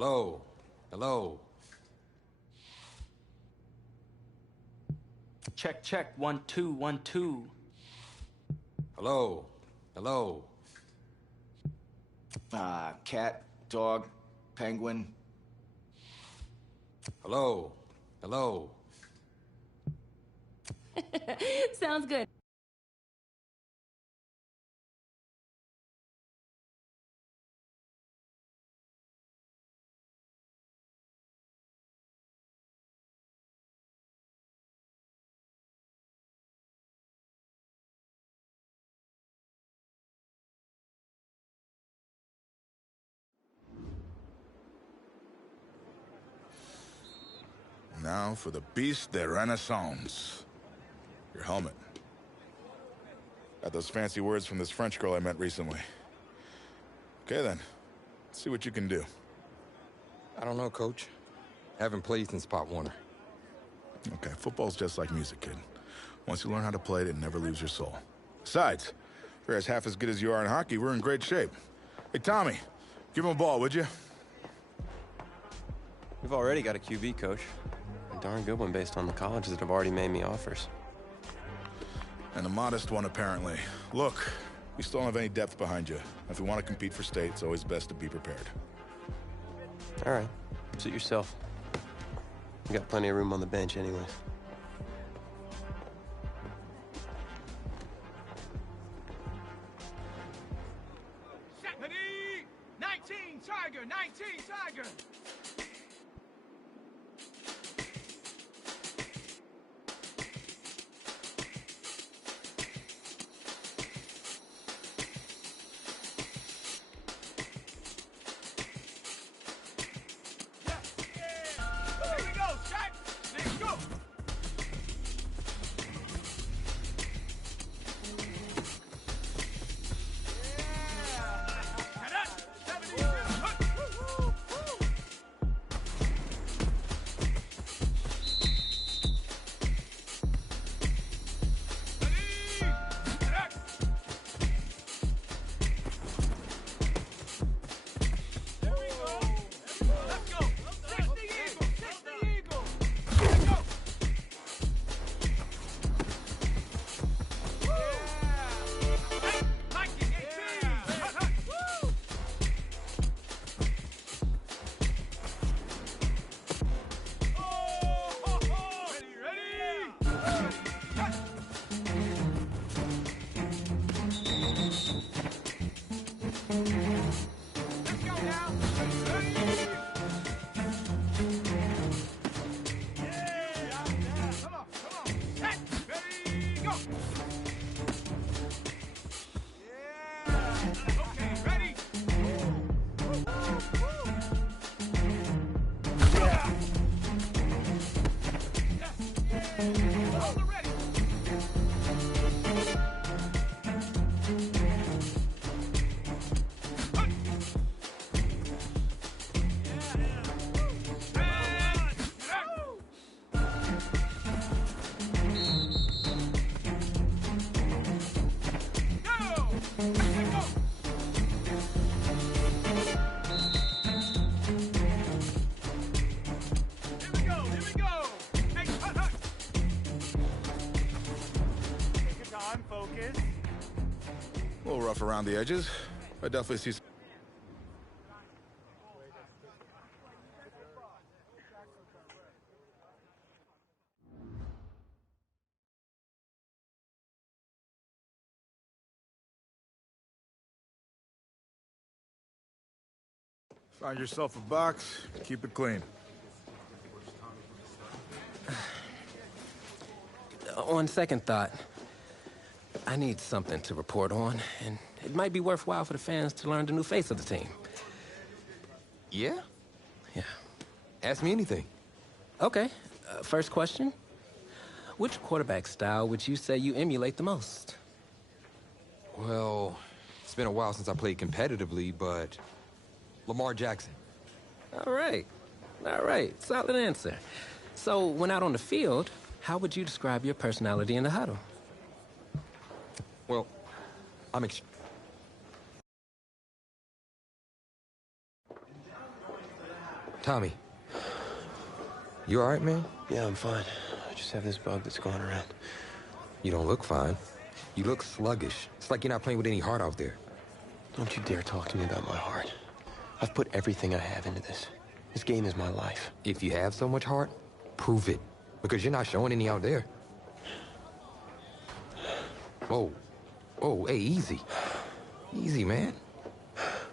Hello? Hello? Check, check. 1, 2, 1, 2. Hello? Hello? Cat, dog, penguin. Hello? Hello? Sounds good. Now for the Beast de Renaissance. Your helmet. Got those fancy words from this French girl I met recently. Okay then, let's see what you can do. I don't know, Coach. Haven't played since Pop Warner. Okay, football's just like music, kid. Once you learn how to play it, it never leaves your soul. Besides, if you're as half as good as you are in hockey, we're in great shape. Hey, Tommy, give him a ball, would you? We've already got a QB, Coach. A darn good one based on the colleges that have already made me offers. And a modest one, apparently. Look, we still don't have any depth behind you. If we want to compete for state, it's always best to be prepared. All right. Suit yourself. You got plenty of room on the bench anyways. Ready? 19 Tiger! 19 Tiger! A little rough around the edges. I definitely see some... Find yourself a box, keep it clean. On second thought, I need something to report on, and it might be worthwhile for the fans to learn the new face of the team. Yeah? Yeah. Ask me anything. Okay, first question. Which quarterback style would you say you emulate the most? Well, it's been a while since I played competitively, but Lamar Jackson. All right. All right, solid answer. So, when out on the field, how would you describe your personality in the huddle? Well, I'm Tommy. You all right, man? Yeah, I'm fine. I just have this bug that's going around. You don't look fine. You look sluggish. It's like you're not playing with any heart out there. Don't you dare talk to me about my heart. I've put everything I have into this. This game is my life. If you have so much heart, prove it. Because you're not showing any out there. Whoa. Whoa, hey, easy. Easy, man.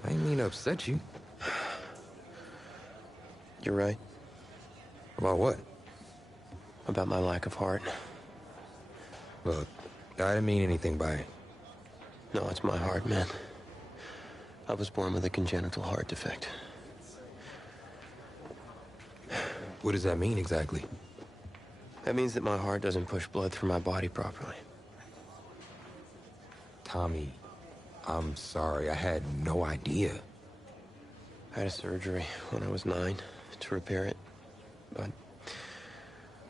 I didn't mean to upset you. You're right. About what? About my lack of heart. Look, I didn't mean anything by it. No, it's my heart, man. I was born with a congenital heart defect. What does that mean exactly? That means that my heart doesn't push blood through my body properly. Tommy, I'm sorry. I had no idea. I had a surgery when I was 9 to repair it. But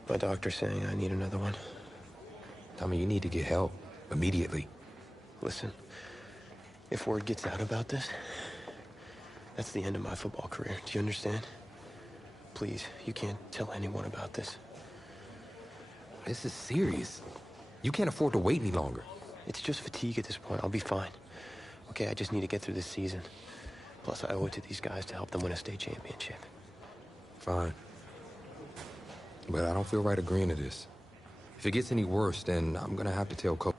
my doctor's saying I need another one. Tommy, you need to get help immediately. Listen, if word gets out about this, that's the end of my football career. Do you understand? Please, you can't tell anyone about this. This is serious. You can't afford to wait any longer. It's just fatigue at this point. I'll be fine. Okay, I just need to get through this season. Plus, I owe it to these guys to help them win a state championship. Fine. But I don't feel right agreeing to this. If it gets any worse, then I'm gonna have to tell Coach.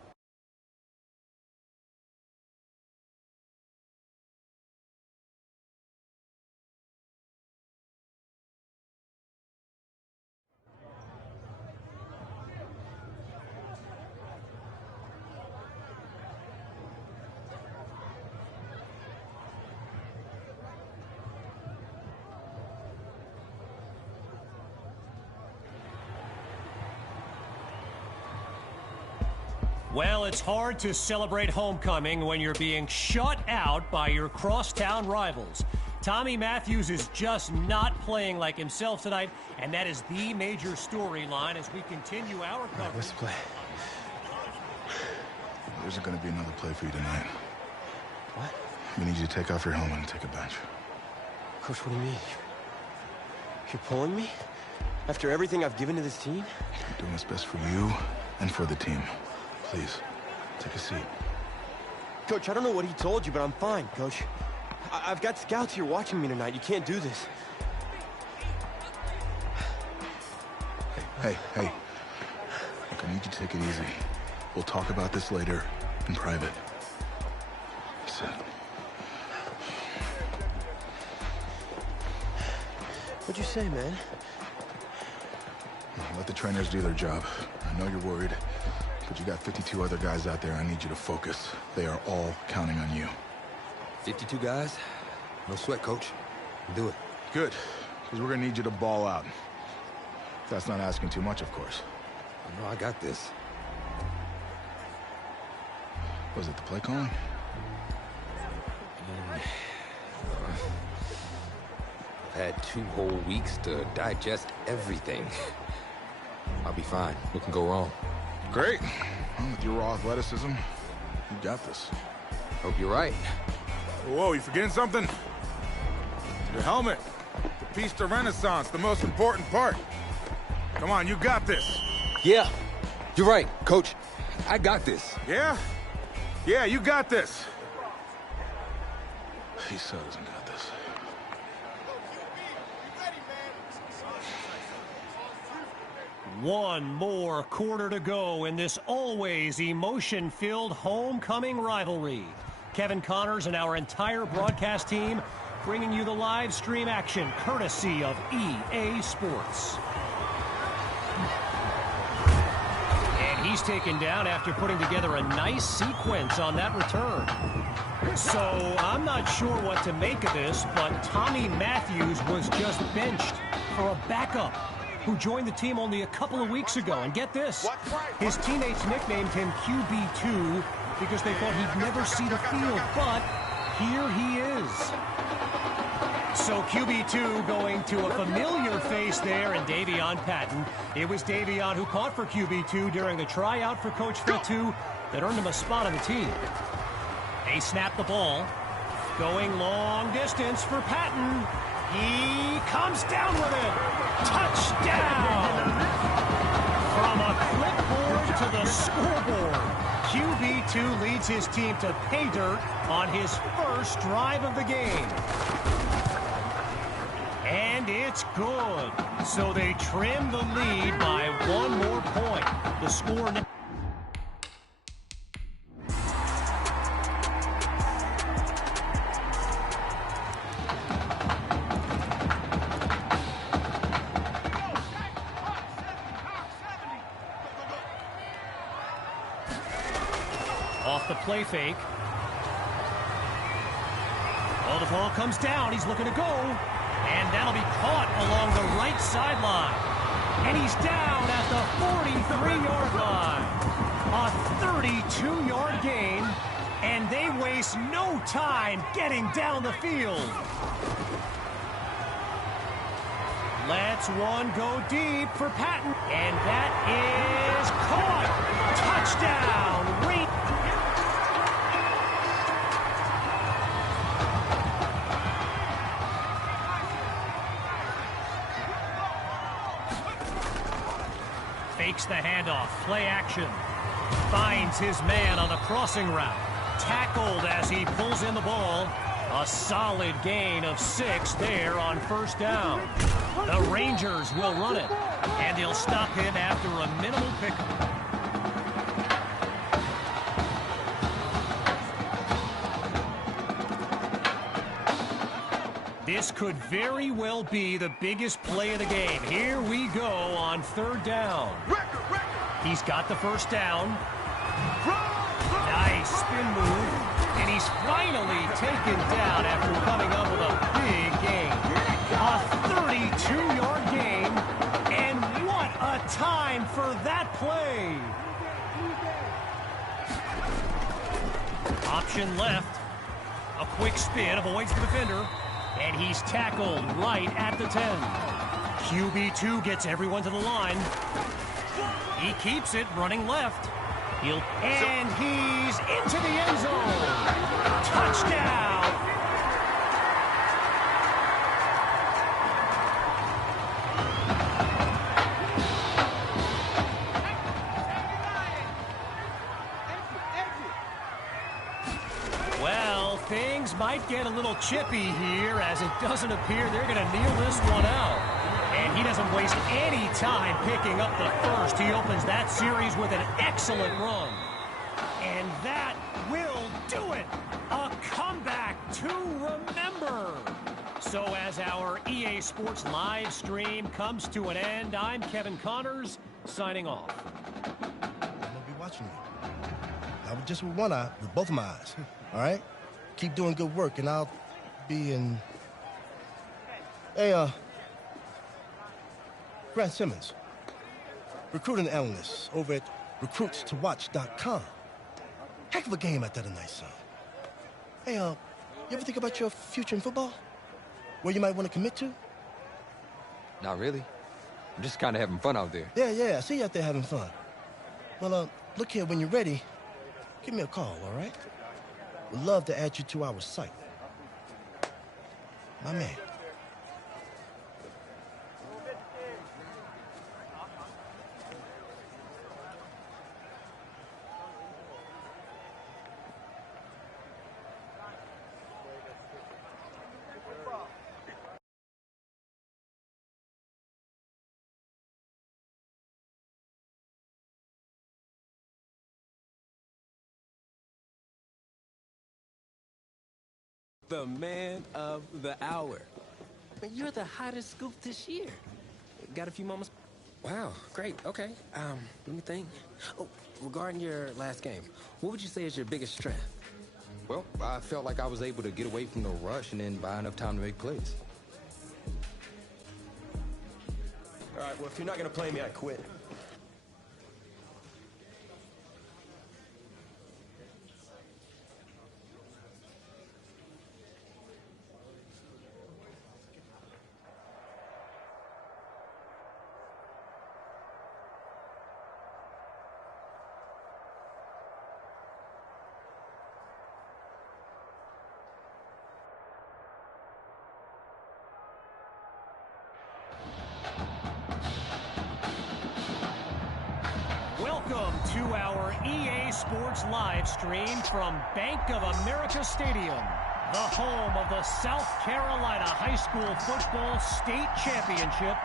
Well, it's hard to celebrate homecoming when you're being shut out by your crosstown rivals. Tommy Matthews is just not playing like himself tonight, and that is the major storyline as we continue our coverage. What's the play? There's going to be another play for you tonight. What? We need you to take off your helmet and take a bench. Coach, what do you mean? You're pulling me? After everything I've given to this team? I'm doing what's best for you and for the team. Please, take a seat. Coach, I don't know what he told you, but I'm fine, Coach. I've got scouts here watching me tonight. You can't do this. Hey. Look, I need you to take it easy. We'll talk about this later, in private. Sit. What'd you say, man? Let the trainers do their job. I know you're worried, but you got 52 other guys out there. I need you to focus. They are all counting on you. 52 guys? No sweat, Coach. Do it. Good, because we're going to need you to ball out. That's not asking too much, of course. I know I got this. Was it the play calling? I've had 2 whole weeks to digest everything. I'll be fine. What can go wrong? Great. Well, with your raw athleticism, you got this. Hope you're right. Whoa, you forgetting something? Your helmet. The piece de renaissance, the most important part. Come on, you got this. Yeah, you're right, Coach. I got this. Yeah? Yeah, you got this. He so doesn't got this. One more quarter to go in this always emotion-filled homecoming rivalry. Kevin Connors and our entire broadcast team bringing you the live stream action courtesy of EA Sports. And he's taken down after putting together a nice sequence on that return. So I'm not sure what to make of this, but Tommy Matthews was just benched for a backup who joined the team only a couple of weeks ago. And get this, his teammates nicknamed him QB2 because they thought he'd never see the field, but here he is. So QB2 going to a familiar face there in Davion Patton. It was Davion who caught for QB2 during the tryout for Coach Fatu that earned him a spot on the team. They snap the ball. Going long distance for Patton. He comes down with it. Touchdown! From a clipboard to the scoreboard, QB2 leads his team to pay dirt on his first drive of the game. And it's good. So they trim the lead by 1 more point. The score now. Off the play fake. Well, the ball comes down. He's looking to go. And that'll be caught along the right sideline. And he's down at the 43-yard line. A 32-yard gain. And they waste no time getting down the field. Lets one go deep for Patton. And that is caught. Touchdown. Fakes the handoff. Play action. Finds his man on the crossing route. Tackled as he pulls in the ball. A solid gain of 6 there on first down. The Rangers will run it. And they'll stop him after a minimal pickup. This could very well be the biggest play of the game. Here we go on third down. He's got the first down. Nice spin move. And he's finally taken down after coming up with a big gain. A 32-yard gain. And what a time for that play. Option left. A quick spin avoids the defender. And he's tackled right at the 10. QB2 gets everyone to the line. He keeps it running left. And he's into the end zone. Touchdown! Well, things might get a little chippy here, as it doesn't appear they're going to kneel this one out. And he doesn't waste any time picking up the first. He opens that series with an excellent run. And that will do it. A comeback to remember. So as our EA Sports live stream comes to an end, I'm Kevin Connors, signing off. I'm going to be watching you. Not just with one eye, with both of my eyes. All right? Keep doing good work, and I'll be in... Hey, Grant Simmons, recruiting analyst over at recruitstowatch.com. Heck of a game out there tonight, son. Hey, you ever think about your future in football? Where you might want to commit to? Not really. I'm just kind of having fun out there. Yeah, I see you out there having fun. Well, look here, when you're ready, give me a call, all right? We'd love to add you to our site. My man. The man of the hour. You're the hottest scoop this year. Got a few moments? Wow, great, okay. Let me think. Oh, regarding your last game, what would you say is your biggest strength? Well, I felt like I was able to get away from the rush and then buy enough time to make plays. All right, well, if you're not going to play me, I quit. Welcome to our EA Sports live stream from Bank of America Stadium, the home of the South Carolina High School Football State Championship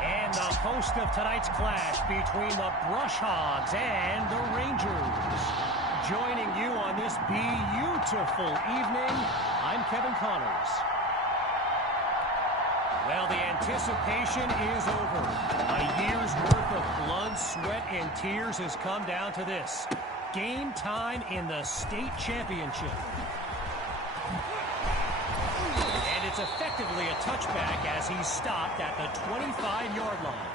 and the host of tonight's clash between the Brush Hogs and the Rangers. Joining you on this beautiful evening, I'm Kevin Connors. Well, the anticipation is over. A year's worth of blood, sweat, and tears has come down to this. Game time in the state championship. And it's effectively a touchback as he's stopped at the 25-yard line.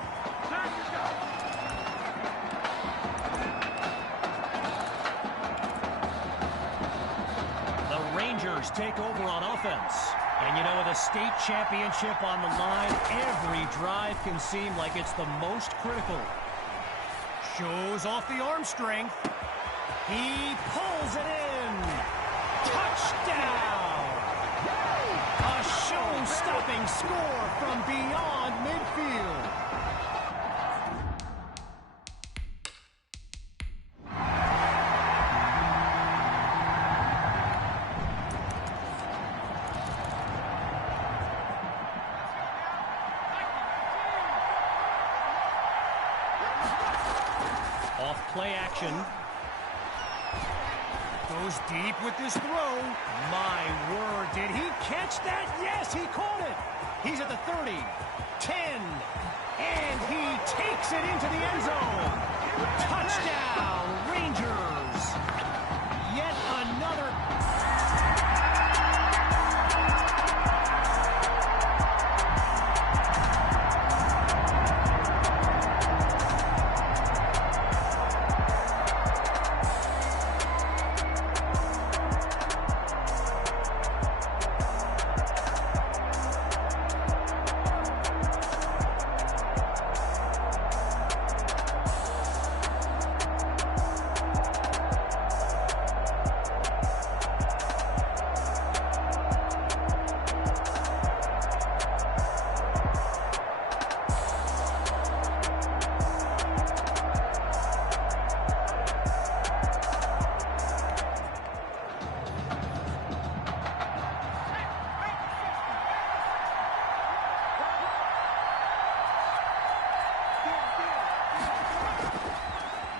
The Rangers take over on offense. And you know, with a state championship on the line, every drive can seem like it's the most critical. Shows off the arm strength. He pulls it in. Touchdown! A show-stopping score from beyond midfield. Play action. Goes deep with this throw. My word, did he catch that? Yes, he caught it. He's at the 30, 10, and he takes it into the end zone. Touchdown, Rangers. Yet another.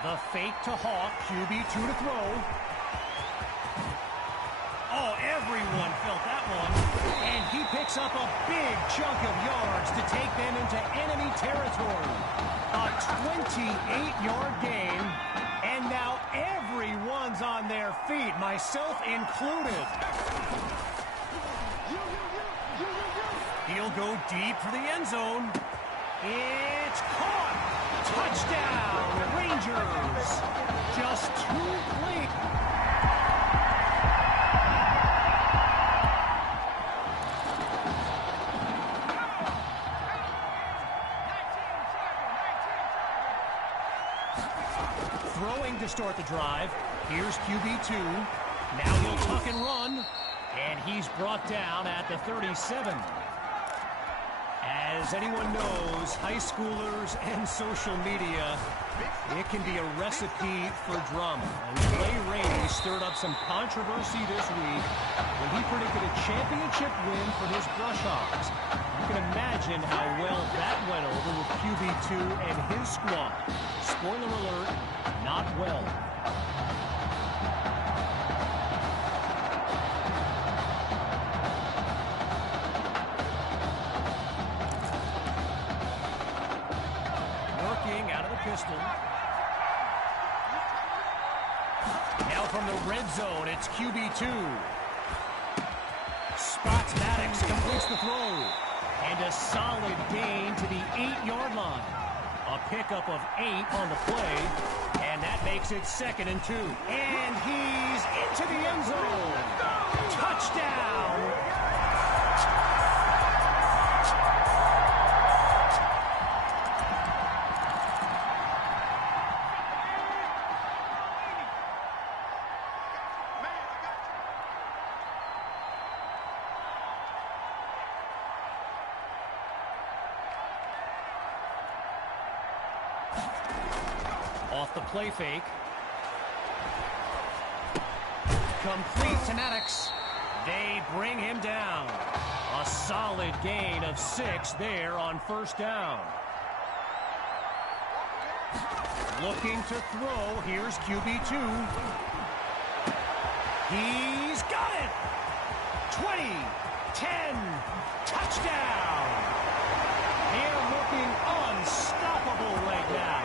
The fake to Hawk, QB2 to throw. Oh, everyone felt that one. And he picks up a big chunk of yards to take them into enemy territory. A 28-yard gain. And now everyone's on their feet, myself included. He'll go deep for the end zone. It's caught. Touchdown, Rangers. Just too late. Throwing to start the drive. Here's QB2. Now he'll tuck and run. And he's brought down at the 37. As anyone knows, high schoolers and social media, it can be a recipe for drama. And Clay Rainey stirred up some controversy this week when he predicted a championship win for his Brush Hogs. You can imagine how well that went over with QB2 and his squad. Spoiler alert, not well. Pistol. Now from the red zone, it's QB2. Spots Maddox, completes the throw. And a solid gain to the 8-yard line. A pickup of 8 on the play. And that makes it 2nd and 2. And he's into the end zone. Touchdown. Off the play fake. Complete to Maddox. They bring him down. A solid gain of 6 there on first down. Looking to throw. Here's QB2. He's got it. 20, 10, touchdown. They're looking unstoppable right now.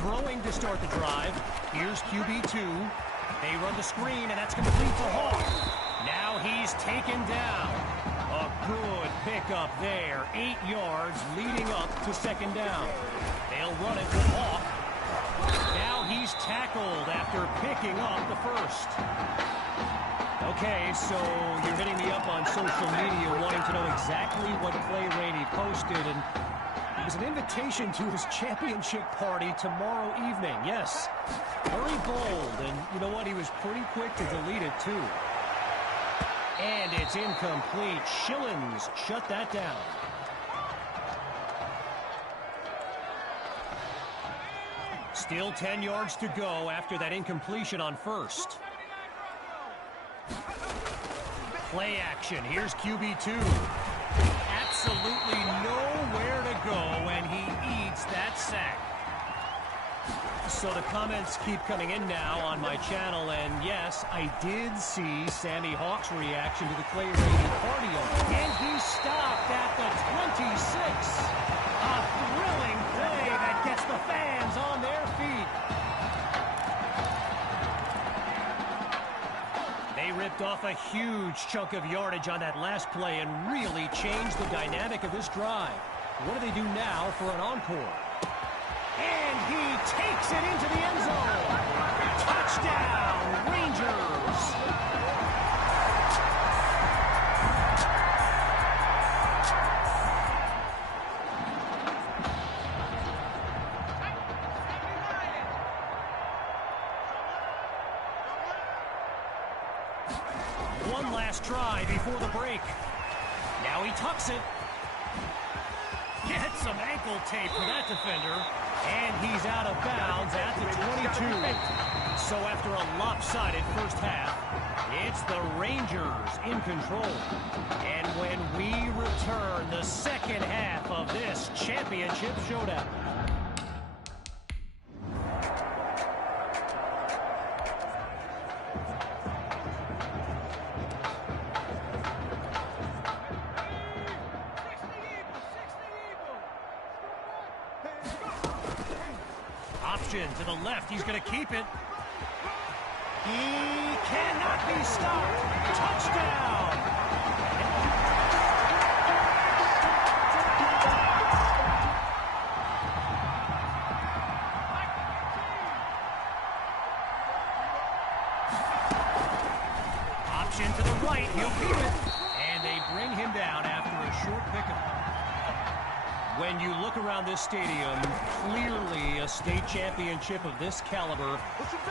Throwing to start the drive. Here's QB2. They run the screen, and that's complete for Hawk. Now he's taken down. A good pickup there. 8 yards leading up to second down. They'll run it with Hawk. Now he's tackled after picking up the first. Okay, so you're hitting me up on social media wanting to know exactly what play Rainey posted, and it was an invitation to his championship party tomorrow evening. Yes, very bold, and you know what? He was pretty quick to delete it, too. And it's incomplete. Schillens shut that down. Still 10 yards to go after that incompletion on first. Play action. Here's QB2. Absolutely nowhere to go, and he eats that sack. So the comments keep coming in now on my channel, and yes, I did see Sammy Hawk's reaction to the Clay Rainey party, and he stopped at the 26. A thrilling play that gets the fans on their feet. They ripped off a huge chunk of yardage on that last play and really changed the dynamic of this drive. What do they do now for an encore? And he takes it into the end zone. Touchdown, Rangers. One last try before the break. Now he tucks it. Get some ankle tape for that defender. And he's out of bounds at the 22. So after a lopsided first half, it's the Rangers in control. And when we return, the second half of this championship showdown. To the left, he's going to keep it. He cannot be stopped. Touchdown! Option to the right, he'll keep it. And they bring him down after a short pickup. When you look around this stadium, clearly a state championship of this caliber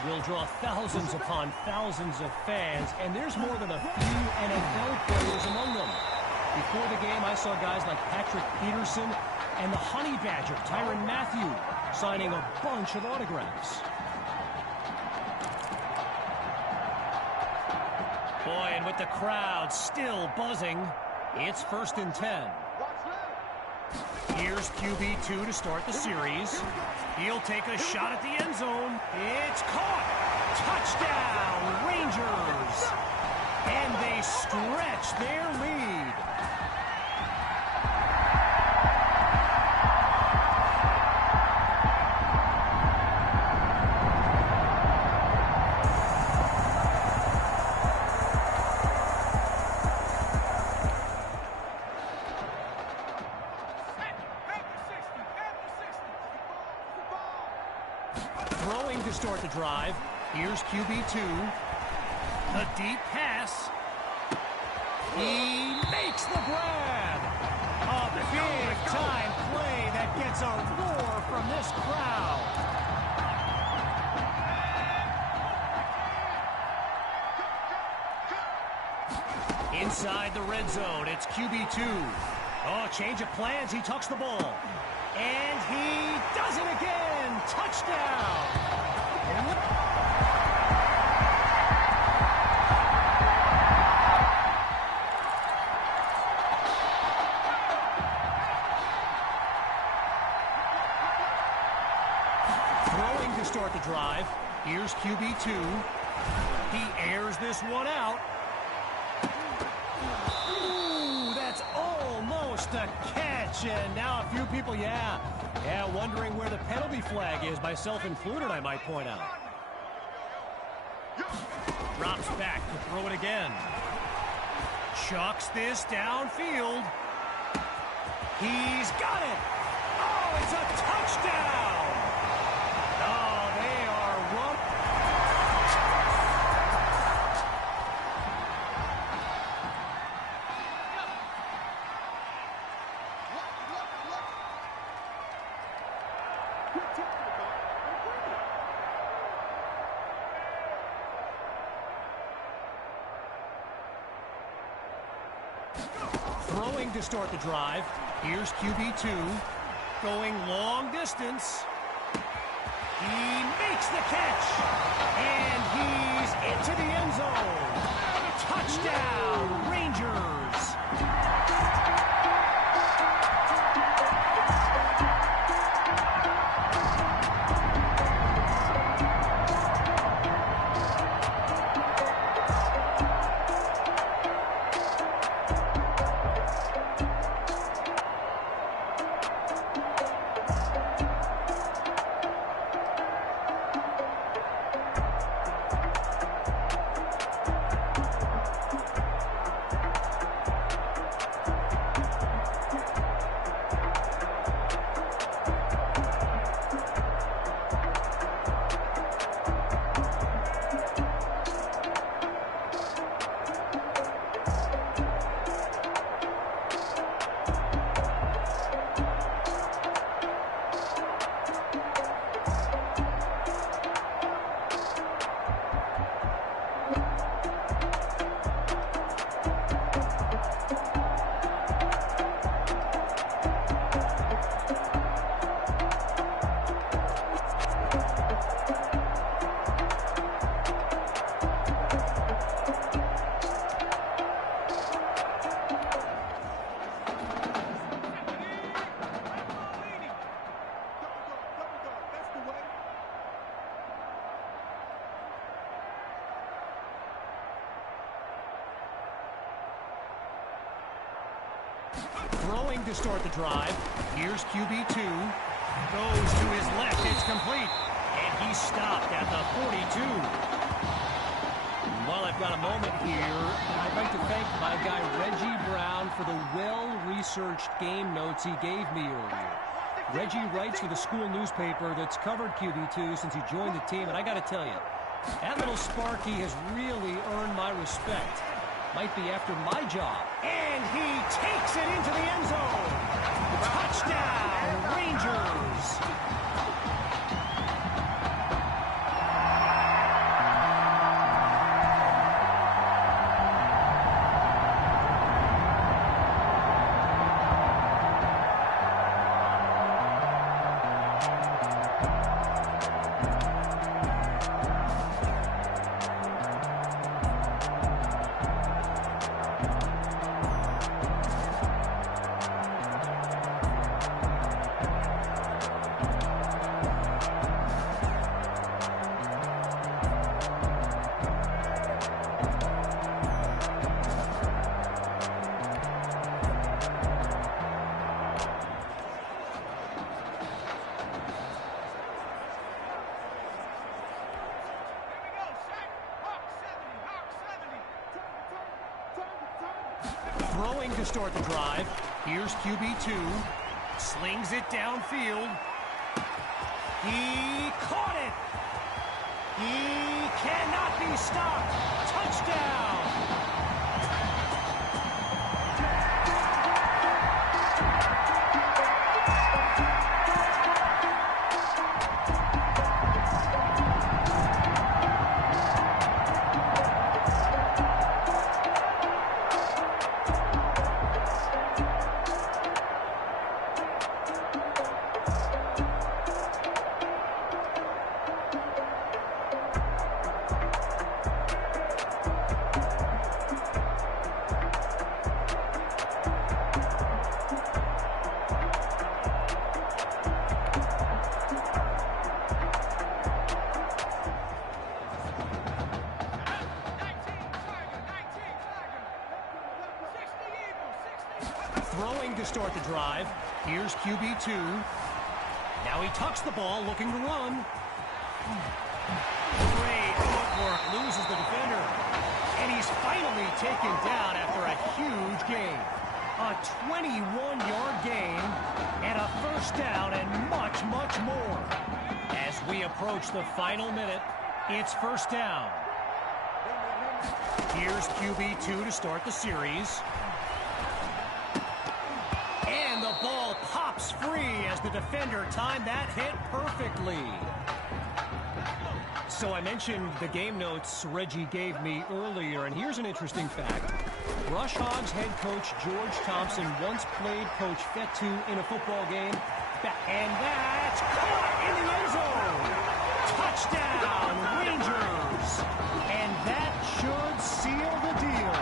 will draw thousands upon thousands of fans, and there's more than a few NFL players among them. Before the game, I saw guys like Patrick Peterson and the Honey Badger, Tyrann Mathieu, signing a bunch of autographs. Boy, and with the crowd still buzzing, it's 1st and 10. Here's QB2 to start the series. He'll take a shot at the end zone. It's caught. Touchdown, Rangers. And they stretch their lead. Throwing to start the drive. Here's QB2. The deep pass. He makes the grab. A big-time play that gets a roar from this crowd. Inside the red zone, it's QB2. Oh, change of plans. He tucks the ball. And he does it again. Touchdown. Throwing to start the drive. Here's QB2. He airs this one out. Ooh, that's almost a catch. And now a few people, wondering where the penalty flag is, myself included, I might point out. Drops back to throw it again. Chucks this downfield. He's got it. Oh, it's a touchdown. Oh, they are run. Throwing to start the drive. Here's QB2. Going long distance. He makes the catch. And he's into the end zone. Touchdown, Rangers. Throwing to start the drive. Here's QB2. Goes to his left. It's complete. And he's stopped at the 42. While I've got a moment here, I'd like to thank my guy Reggie Brown for the well-researched game notes he gave me earlier. Reggie writes for the school newspaper that's covered QB2 since he joined the team, and I got to tell you, that little Sparky has really earned my respect. Might be after my job. And he takes it into the end zone. Touchdown, Rangers. Throwing to start the drive. Here's QB2. Slings it downfield. He caught it. He cannot be stopped. Touchdown. Throwing to start the drive. Here's QB2. Now he tucks the ball, looking to run. Great footwork, loses the defender. And he's finally taken down after a huge gain. A 21-yard gain, and a first down, and much, much more. As we approach the final minute, it's first down. Here's QB2 to start the series. And the ball pops free as the defender timed that hit perfectly. So I mentioned the game notes Reggie gave me earlier, and here's an interesting fact. Rush Hogs head coach George Thompson once played Coach Fetu in a football game, and that's caught in the end zone. Touchdown, Rangers! And that should seal the deal.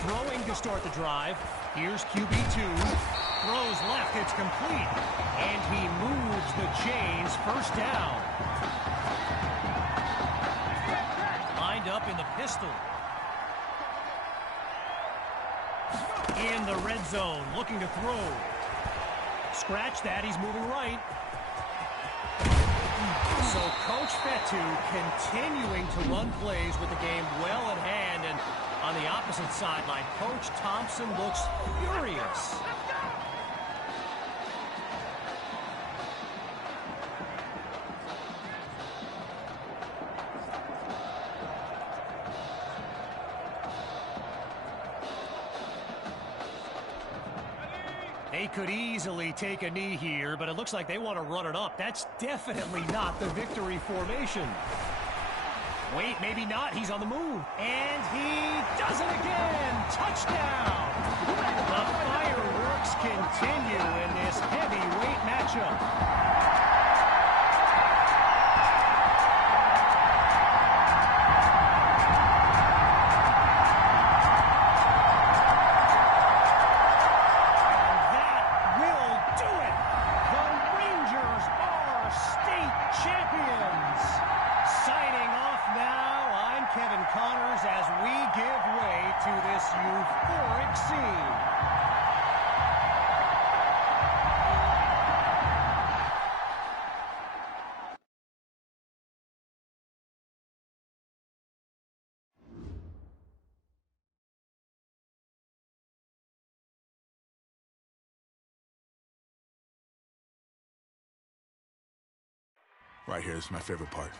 Throwing to start the drive. Here's QB2. Throws left, it's complete. And he moves the chains. First down. Lined up in the pistol. In the red zone, looking to throw. Scratch that, he's moving right. So Coach Fetu continuing to run plays with the game well in hand, and on the opposite sideline, Coach Thompson looks furious. They could easily take a knee here, but it looks like they want to run it up. That's definitely not the victory formation. Wait, maybe not. He's on the move. And he does it again. Touchdown. The fireworks continue in this heavyweight matchup. As we give way to this euphoric scene. Right here, this is my favorite part.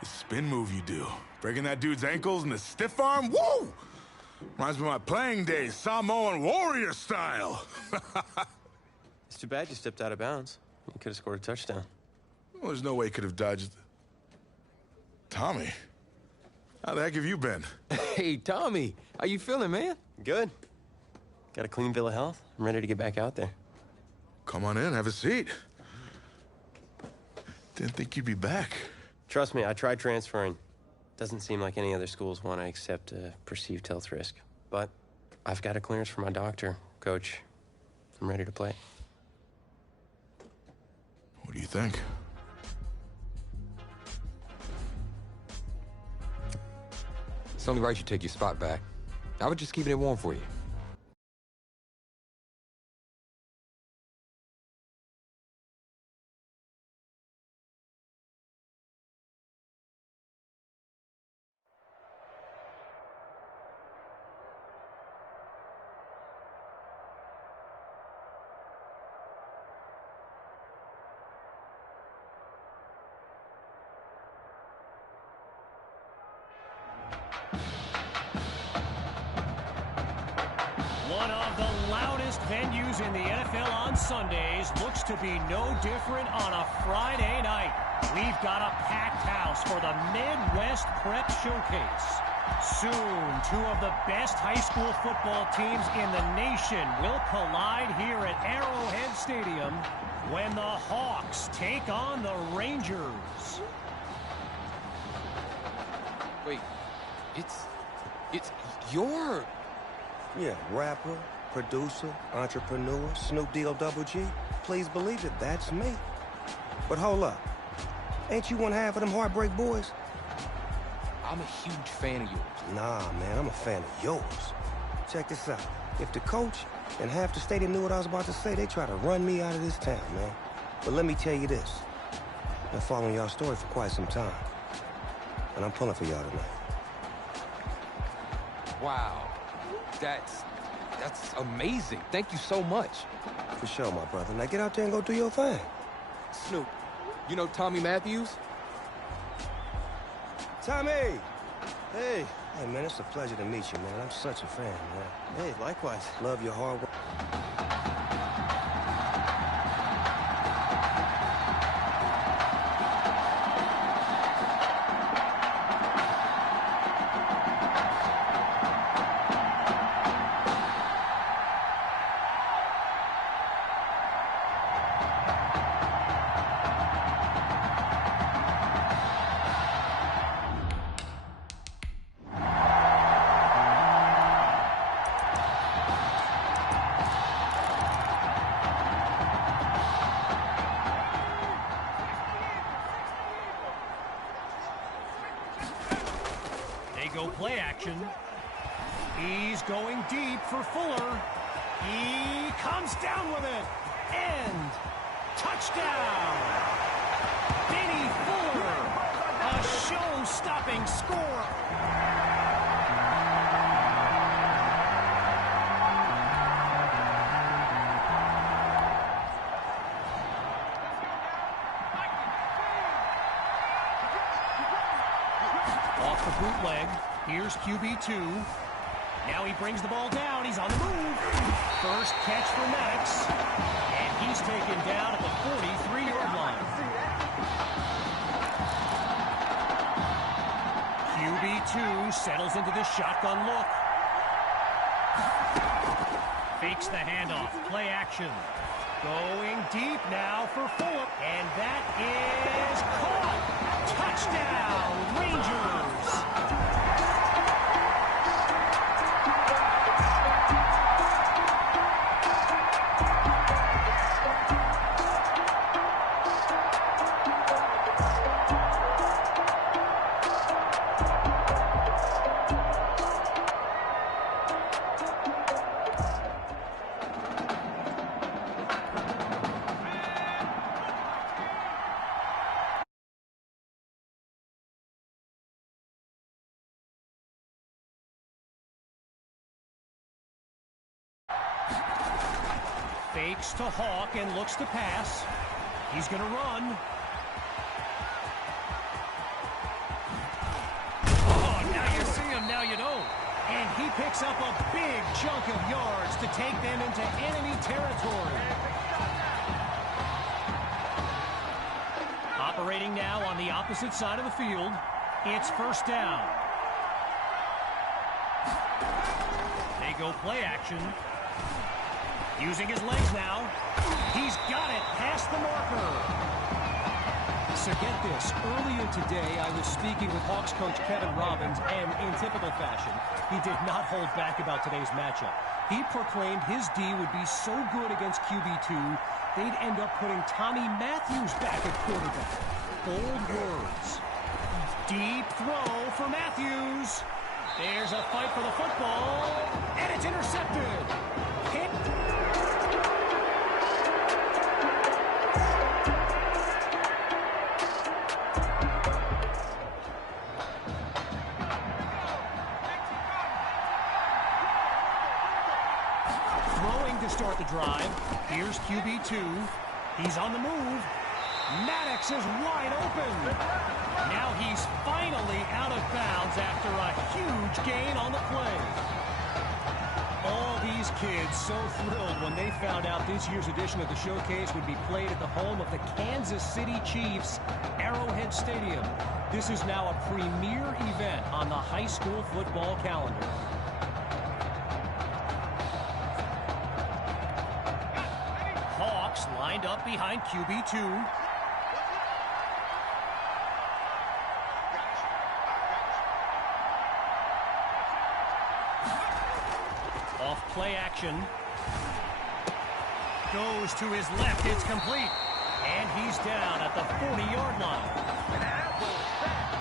The spin move you do. Breaking that dude's ankles and the stiff arm, woo! Reminds me of my playing days, Samoan warrior style. It's too bad you stepped out of bounds. You could have scored a touchdown. Well, there's no way he could have dodged. Tommy, how the heck have you been? Hey, Tommy, how you feeling, man? Good. Got a clean bill of health. I'm ready to get back out there. Come on in, have a seat. Didn't think you'd be back. Trust me, I tried transferring. Doesn't seem like any other schools want to accept a perceived health risk. But I've got a clearance from my doctor, Coach. I'm ready to play. What do you think? It's only right you take your spot back. I was just keeping it warm for you. One of the loudest venues in the NFL on Sundays looks to be no different on a Friday night. We've got a packed house for the Midwest Prep Showcase. Soon, two of the best high school football teams in the nation will collide here at Arrowhead Stadium when the Hawks take on the Rangers. Wait, it's your... Yeah, rapper, producer, entrepreneur, Snoop D-O double G. Please believe it, that's me. But hold up. Ain't you one half of them Heartbreak Boys? I'm a huge fan of yours. Nah, man, I'm a fan of yours. Check this out. If the coach and half the stadium knew what I was about to say, they try to run me out of this town, man. But let me tell you this. I've been following y'all story for quite some time. And I'm pulling for y'all tonight. Wow. That's amazing. Thank you so much. For sure, my brother. Now get out there and go do your thing. Snoop, you know Tommy Matthews? Tommy! Hey. Hey, man, it's a pleasure to meet you, man. I'm such a fan, man. Hey, likewise. Love your hard work. Go play action. He's going deep for Fuller. He comes down with it. And touchdown. Benny Fuller. A show-stopping score. Off the bootleg. Here's QB2. Now he brings the ball down. He's on the move. First catch for Maddox. And he's taken down at the 43-yard line. QB2 settles into the shotgun look. Fakes the handoff. Play action. Going deep now for Fuller. And that is caught. Touchdown, Rangers. Fakes to Hawk and looks to pass. He's going to run. Oh, now you see him, now you don't. And he picks up a big chunk of yards to take them into enemy territory. Operating now on the opposite side of the field. It's first down. They go play action. Using his legs now. He's got it past the marker. So get this. Earlier today, I was speaking with Hawks coach Kevin Robbins, and in typical fashion, he did not hold back about today's matchup. He proclaimed his D would be so good against QB2, they'd end up putting Tommy Matthews back at quarterback. Bold words. Deep throw for Matthews. There's a fight for the football, and it's intercepted. Hit. Throwing to start the drive. Here's QB2. He's on the move. Maddox is wide open. Now he's finally out of bounds after a huge gain on the play. All these kids so thrilled when they found out this year's edition of the showcase would be played at the home of the Kansas City Chiefs, Arrowhead Stadium. This is now a premier event on the high school football calendar. Hawks lined up behind QB2. Off play action. Goes to his left. It's complete. And he's down at the 40-yard line.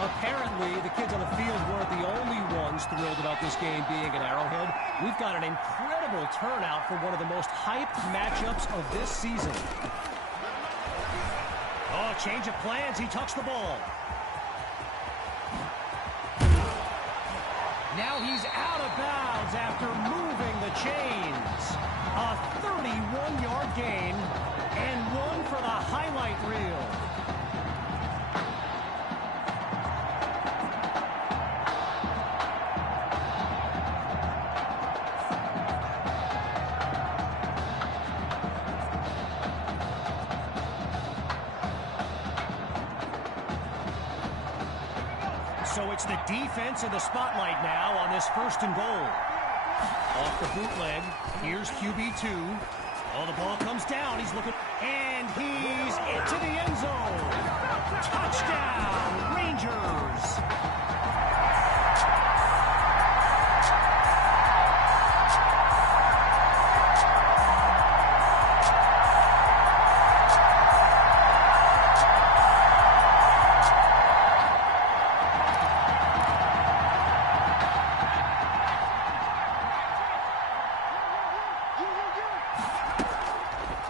Apparently, the kids on the field weren't the only ones thrilled about this game being at Arrowhead. We've got an incredible turnout for one of the most hyped matchups of this season. Oh, change of plans. He tucks the ball. Now he's out of bounds after moving the chains. A 31-yard gain and one for the highlight reel. So it's the defense in the spotlight now on this 1st and goal. Off the bootleg, here's QB2. Oh, the ball comes down. He's looking, and he's into the end zone. Touchdown, Rangers.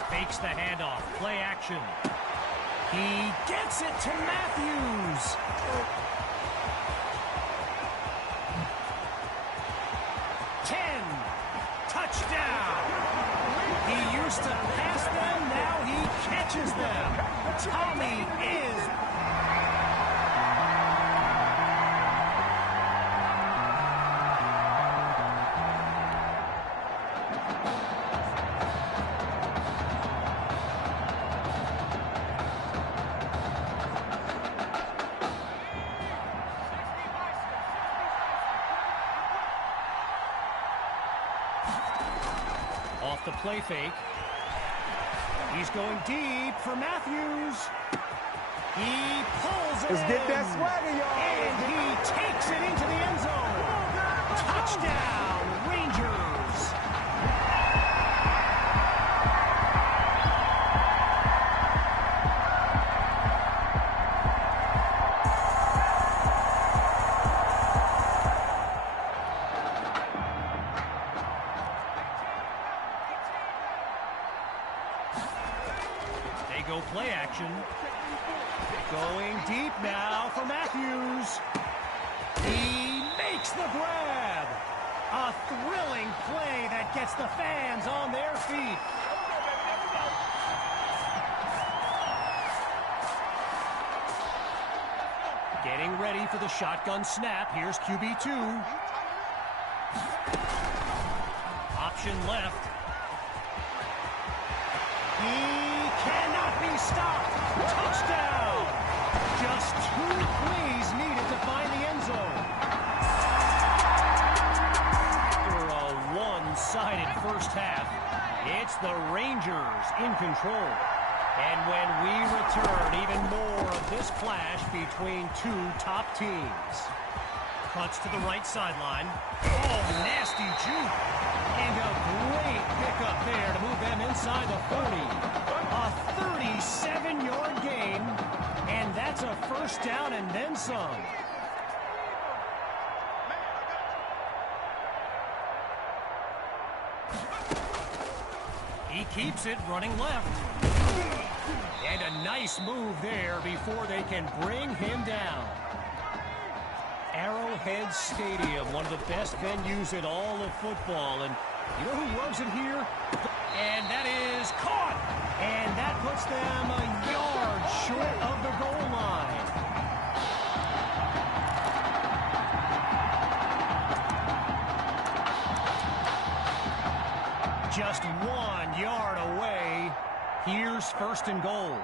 Fakes the handoff. Play action. He gets it to Matthews. Touchdown. He used to pass them. Now he catches them. Tommy is... Off the play fake. He's going deep for Matthews. He pulls it. Let's get that swagger, y'all. And he takes it into the end zone. Touchdown, Rangers. They go play action. Going deep now for Matthews. He makes the grab. A thrilling play that gets the fans on their feet. Getting ready for the shotgun snap. Here's QB2. Option left. He cannot be stopped. Touchdown. Just 2 plays needed to find the end zone. After a one-sided first half, it's the Rangers in control. And when we return, even more of this clash between 2 top teams. Cuts to the right sideline. Oh, nasty juke. And a great pickup there to move them inside the 40. A 37-yard gain, and that's a first down and then some. He keeps it running left. And a nice move there before they can bring him down. Arrowhead Stadium, one of the best venues in all of football. And you know who loves it here? And that is caught. And that puts them a yard short of the goal line. Just 1 yard away. Here's first and goal.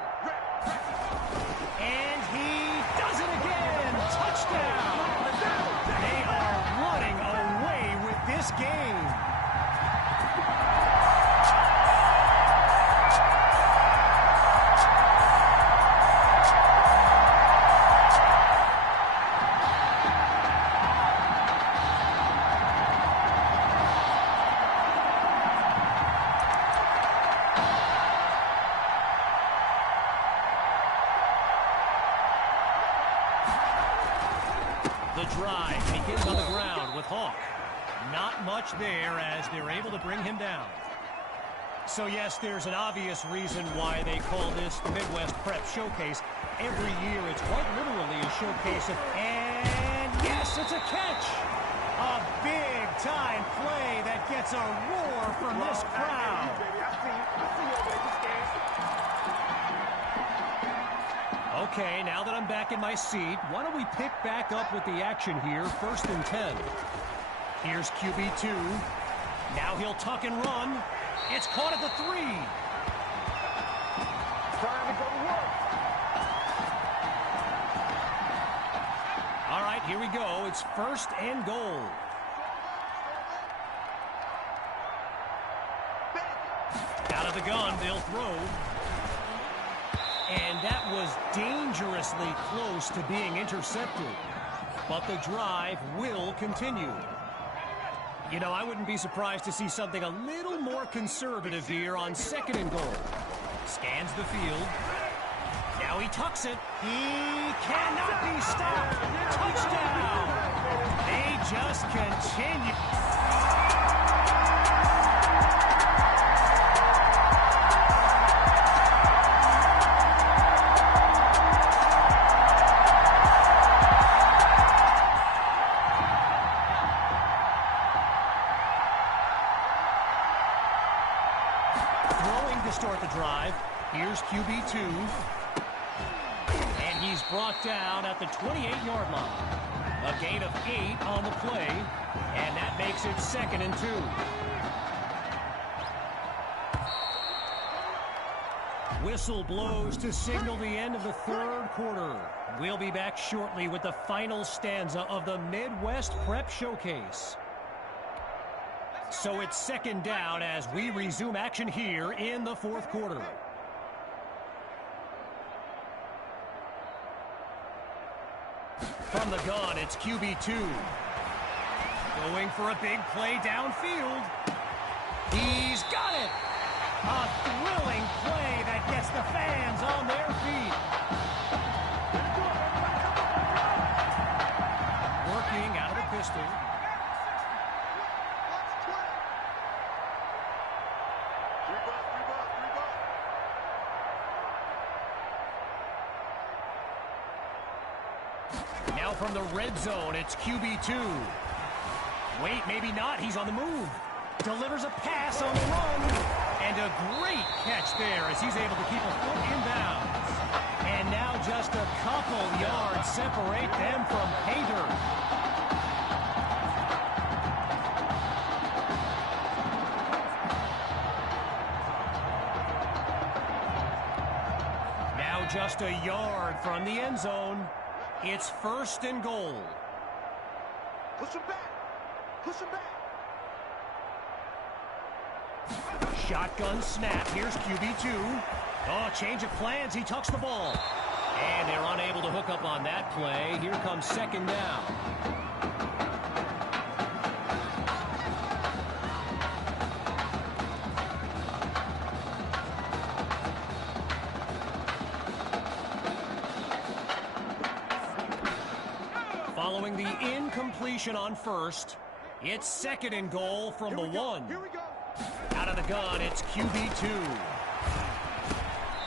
And he does it again. Touchdown. They are running away with this game. The drive begins on the ground with Hawk. Not much there as they're able to bring him down. So yes, there's an obvious reason why they call this the Midwest Prep Showcase. Every year it's quite literally a showcase of... And yes, it's a catch! A big-time play that gets a roar from this crowd. Okay, now that I'm back in my seat, why don't we pick back up with the action here, 1st and 10. Here's QB2. Now he'll tuck and run. It's caught at the 3. Time to go to work. All right, here we go. It's 1st and goal. Out of the gun, they'll throw. And that was dangerously close to being intercepted. But the drive will continue. You know, I wouldn't be surprised to see something a little more conservative here on 2nd and goal. Scans the field. Now he tucks it. He cannot be stopped. Touchdown! They just continue. To start the drive. Here's QB2. And he's brought down at the 28-yard line. A gain of 8 on the play. And that makes it 2nd and 2. Whistle blows to signal the end of the 3rd quarter. We'll be back shortly with the final stanza of the Midwest Prep Showcase. So it's 2nd down as we resume action here in the 4th quarter. From the gun, it's QB2. Going for a big play downfield. He's got it! A thrilling play that gets the fans on their feet. Working out of the pistol. Now from the red zone, it's QB2. Wait, maybe not. He's on the move. Delivers a pass on the run. And a great catch there as he's able to keep a foot in bounds. And now just a couple yards separate them from Painter. Now just a yard from the end zone. It's 1st and goal. Push him back. Push him back. Shotgun snap. Here's QB2. Oh, change of plans. He tucks the ball. And they're unable to hook up on that play. Here comes 2nd down. Following the incompletion on 1st, it's 2nd and goal from the 1. Here we go. Out of the gun, it's QB2.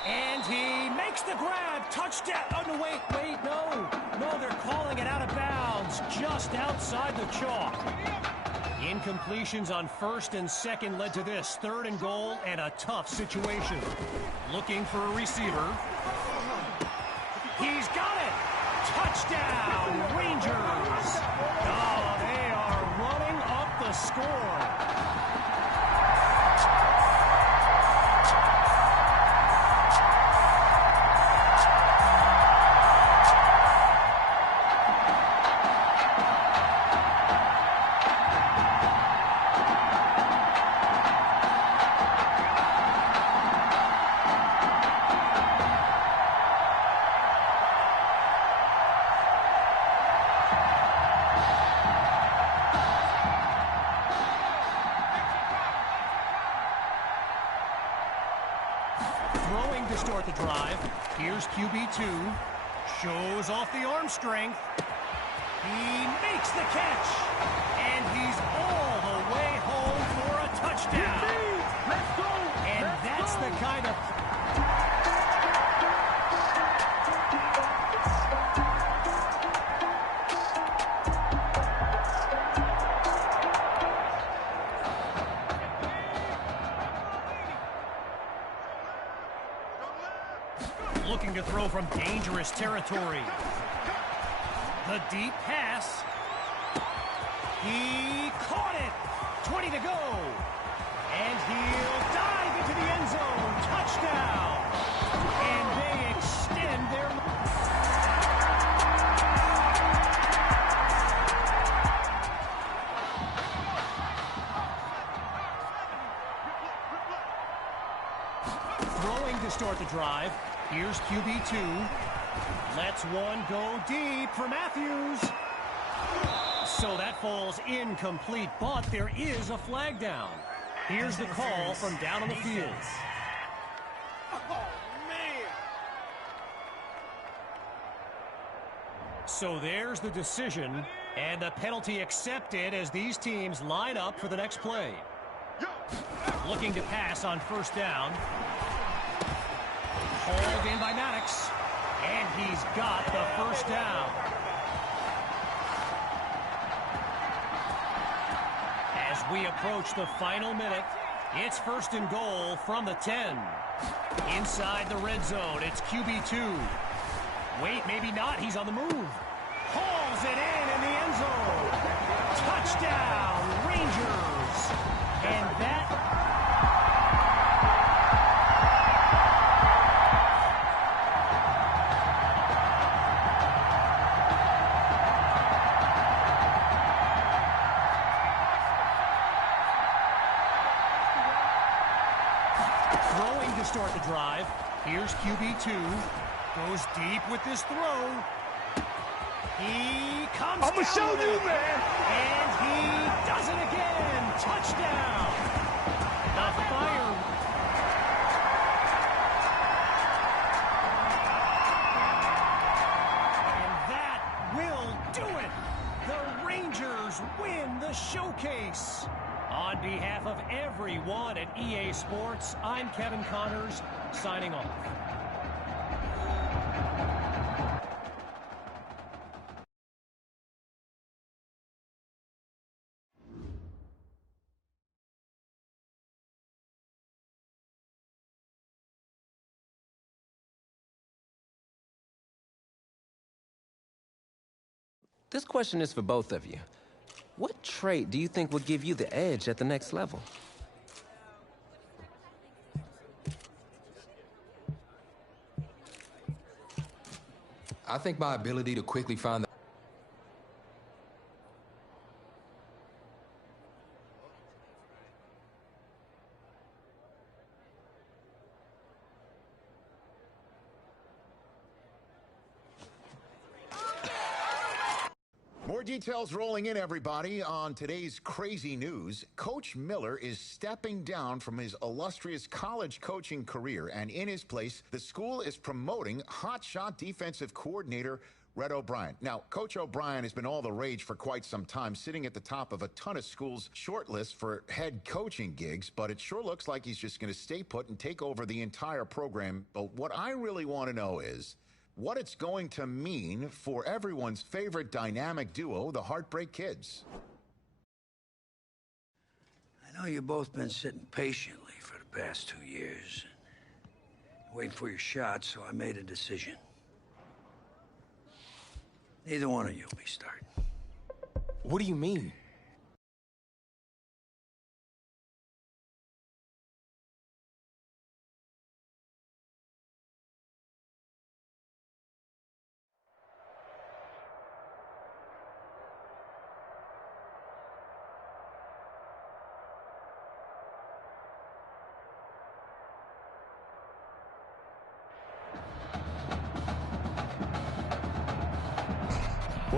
And he makes the grab. Touchdown. Oh, no, wait, no. No, they're calling it out of bounds just outside the chalk. Incompletions on 1st and 2nd led to this. 3rd and goal and a tough situation. Looking for a receiver. He's got it. Touchdown, Rangers. Oh, they are running up the score. Throwing to start the drive. Here's QB2. Shows off the arm strength. He makes the catch. And he's all the way home for a touchdown. Let's go. And that's the kind of... Looking to throw from dangerous territory. The deep pass. He caught it. 20 to go. And he'll dive into the end zone. Touchdown. And they extend their... Throwing to start the drive. Here's QB2. Lets one go deep for Matthews. So that falls incomplete, but there is a flag down. Here's the call from down on the field. Oh, man. So there's the decision, and the penalty accepted as these teams line up for the next play. Looking to pass on first down. Hauled in by Maddox, and he's got the first down. As we approach the final minute, it's first and goal from the 10. Inside the red zone, it's QB2. Wait, maybe not, he's on the move. Hauls it in the end zone. Touchdown, Rangers. And that... Throwing to start the drive. Here's QB2. Goes deep with this throw. He comes I'm going to show you, man. And he does it again. Touchdown. The fire. And that will do it. The Rangers win the showcase. On behalf of everyone at EA Sports, I'm Kevin Connors, signing off. This question is for both of you. What trait do you think will give you the edge at the next level? I think my ability to quickly find the... More details rolling in, everybody. On today's crazy news, Coach Miller is stepping down from his illustrious college coaching career, and in his place, the school is promoting hotshot defensive coordinator Red O'Brien. Now, Coach O'Brien has been all the rage for quite some time, sitting at the top of a ton of schools' shortlists for head coaching gigs, but it sure looks like he's just going to stay put and take over the entire program. But what I really want to know is what it's going to mean for everyone's favorite dynamic duo, the Heartbreak Kids. I know you've both been sitting patiently for the past 2 years, waiting for your shot, so I made a decision. Neither one of you will be starting. What do you mean?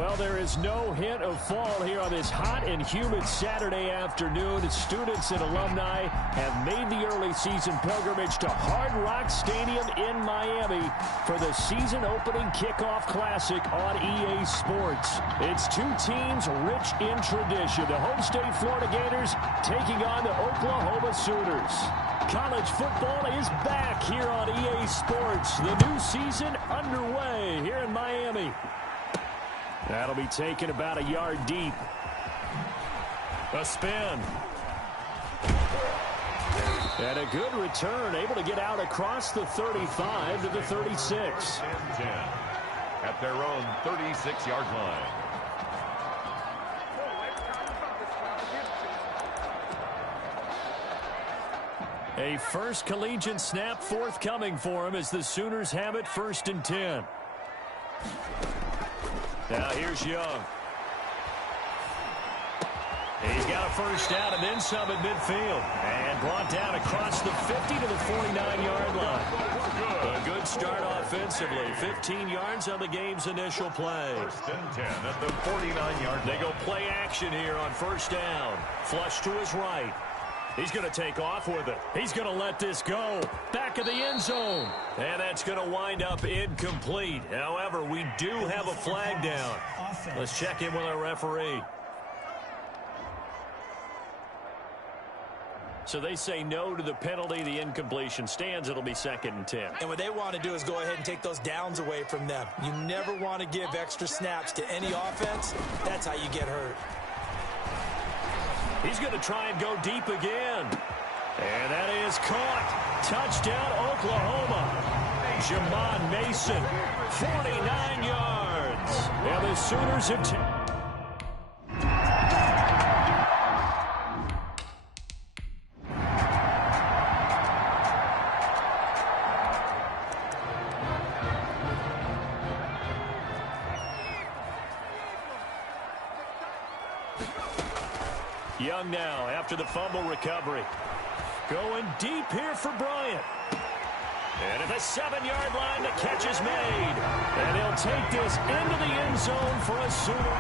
Well, there is no hint of fall here on this hot and humid Saturday afternoon. Students and alumni have made the early season pilgrimage to Hard Rock Stadium in Miami for the season-opening kickoff classic on EA Sports. It's two teams rich in tradition. The home state Florida Gators taking on the Oklahoma Sooners. College football is back here on EA Sports. The new season underway here in Miami. That'll be taken about a yard deep. A spin. And a good return, able to get out across the 35 to the 36. 10 at their own 36-yard line. A first collegiate snap forthcoming for him as the Sooners have it 1st and 10. Now here's Young. He's got a first down and then some at midfield. And brought down across the 50 to the 49-yard line. A good start offensively. 15 yards on the game's initial play. 1st and 10 at the 49-yard line. They go play action here on first down. Flush to his right. He's going to take off with it. He's going to let this go. Back of the end zone. And that's going to wind up incomplete. However, we do have a flag down. Let's check in with our referee. So they say no to the penalty. The incompletion stands. It'll be 2nd and 10. And what they want to do is go ahead and take those downs away from them. You never want to give extra snaps to any offense. That's how you get hurt. He's going to try and go deep again. And that is caught. Touchdown, Oklahoma. Jamon Mason, 49 yards. And the Sooners have... Young now after the fumble recovery. Going deep here for Bryant. And at the 7-yard line, the catch is made. And he'll take this into the end zone for a Sooner.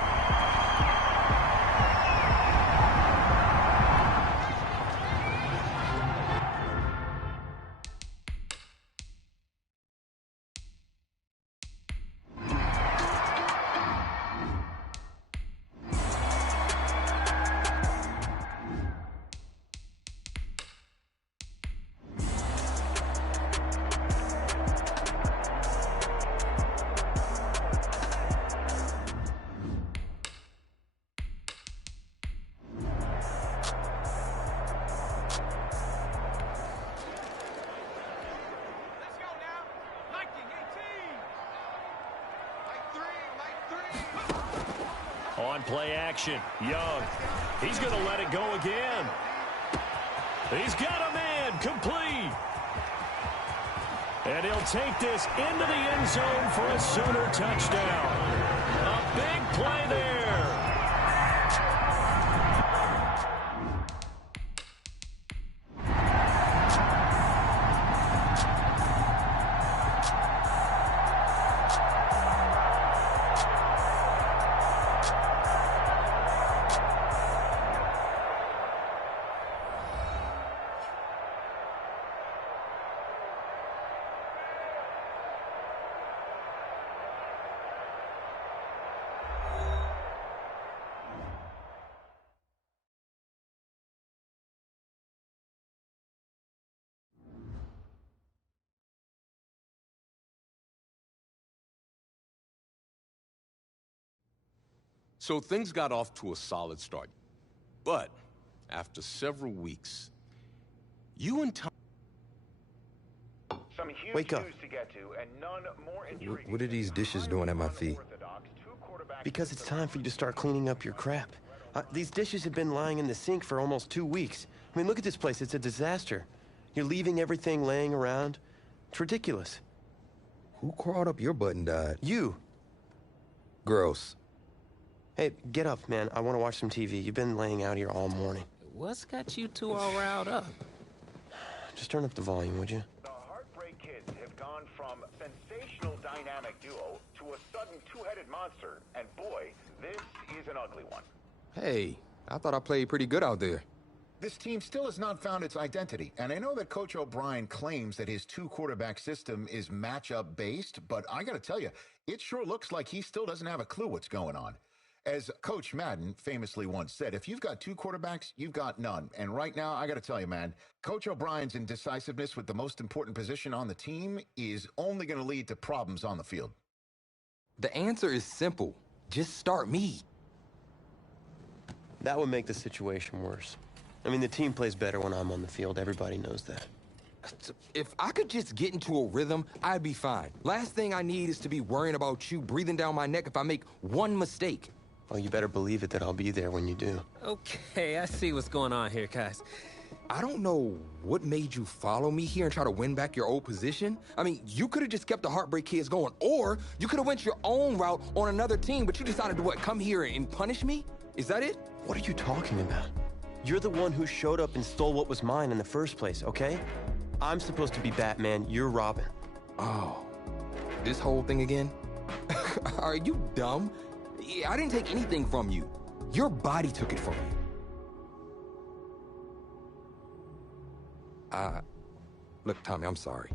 On play action, Young. He's going to let it go again. He's got a man, complete. And he'll take this into the end zone for a Sooner touchdown. A big play there. So things got off to a solid start. But after several weeks, you and Tom... Some huge Wake up. news to get to, and none more intriguing. What are these dishes doing at my feet? Because it's time for you to start cleaning up your crap. These dishes have been lying in the sink for almost 2 weeks. I mean, look at this place. It's a disaster. You're leaving everything laying around. It's ridiculous. Who crawled up your butt and died? You. Gross. Hey, get up, man. I want to watch some TV. You've been laying out here all morning. What's got you two all riled up? Just turn up the volume, would you? The Heartbreak Kids have gone from from sensational dynamic duo to a sudden two-headed monster. And boy, this is an ugly one. Hey, I thought I played pretty good out there. This team still has not found its identity, and I know that Coach O'Brien claims that his two-quarterback system is matchup-based, but I gotta tell you, it sure looks like he still doesn't have a clue what's going on. As Coach Madden famously once said, if you've got two quarterbacks, you've got none. And right now, I gotta tell you, man, Coach O'Brien's indecisiveness with the most important position on the team is only gonna lead to problems on the field. The answer is simple. Just start me. That would make the situation worse. I mean, the team plays better when I'm on the field. Everybody knows that. If I could just get into a rhythm, I'd be fine. Last thing I need is to be worrying about you breathing down my neck if I make one mistake. Well, you better believe it that I'll be there when you do. Okay, I see what's going on here, guys. I don't know what made you follow me here and try to win back your old position. I mean, you could have just kept the Heartbreak Kids going, or you could have went your own route on another team, but you decided to, come here and punish me? Is that it? What are you talking about? You're the one who showed up and stole what was mine in the first place, okay? I'm supposed to be Batman, you're Robin. Oh, this whole thing again? Are you dumb? I didn't take anything from you. Your body took it from you. Look, Tommy, I'm sorry.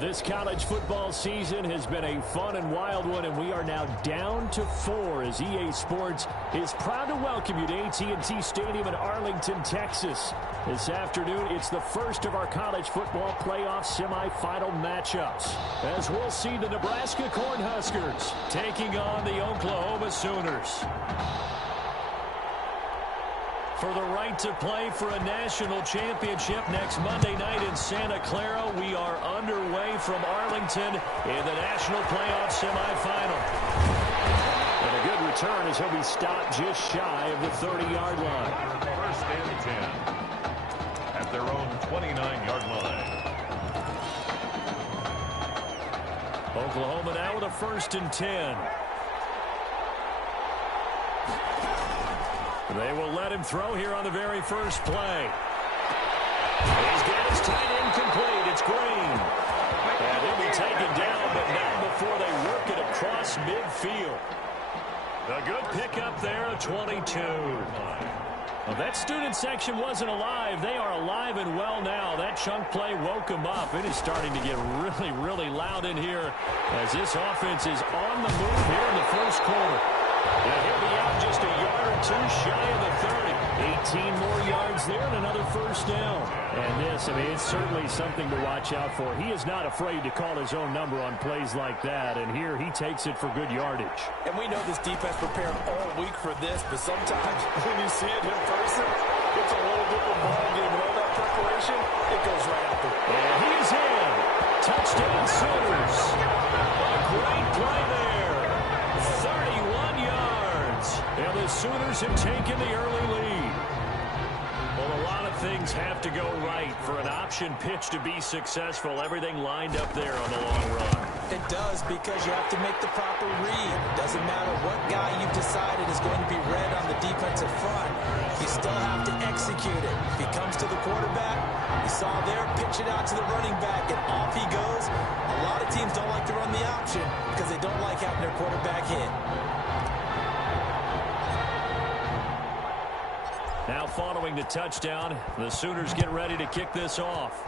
This college football season has been a fun and wild one, and we are now down to 4 as EA Sports is proud to welcome you to AT&T Stadium in Arlington, Texas. This afternoon, it's the first of our college football playoff semifinal matchups, as we'll see the Nebraska Cornhuskers taking on the Oklahoma Sooners. For the right to play for a national championship next Monday night in Santa Clara, we are underway from Arlington in the national playoff semifinal. And a good return as he'll be stopped just shy of the 30-yard line. First and 10 at their own 29-yard line. Oklahoma now with a 1st and 10. They will let him throw here on the very first play. He's got his tight end complete. It's Green. And he'll be taken down, but not before they work it across midfield. A good pickup there, a 22. Well, that student section wasn't alive. They are alive and well now. That chunk play woke them up. It is starting to get really, really loud in here as this offense is on the move here in the first quarter. And he'll be out just a yard or two shy of the 30. 18 more yards there and another first down. And this, it's certainly something to watch out for. He is not afraid to call his own number on plays like that. And here he takes it for good yardage. And we know this defense prepared all week for this, but sometimes when you see it in person, it's a little different ballgame. And all that preparation, it goes right out there. And he is in. Touchdown Sooners. A great play there. 31 yards. And the Sooners have taken the early lead. Well, a lot of things have to go right for an option pitch to be successful. Everything lined up there on the long run. It does, because you have to make the proper read. It doesn't matter what guy you've decided is going to be read on the defensive front. You still have to execute it. If he comes to the quarterback, you saw there, pitch it out to the running back, and off he goes. A lot of teams don't like to run the option because they don't like having their quarterback hit. Now following the touchdown, the Sooners get ready to kick this off.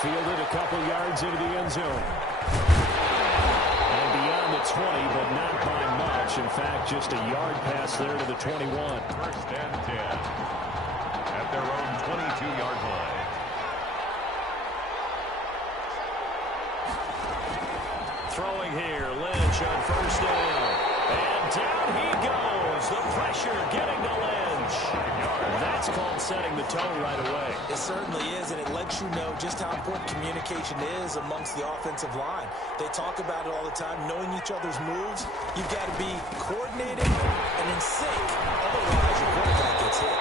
Fielded a couple yards into the end zone. And beyond the 20, but not by much. In fact, just a yard pass there to the 21. First and 10 at their own 22-yard line. Throwing here, Lynch on first down. And down he goes. The pressure getting to Lynch. That's called setting the tone right away. It certainly is, and it lets you know just how important communication is amongst the offensive line. They talk about it all the time, knowing each other's moves. You've got to be coordinated and in sync. Otherwise, your quarterback gets hit.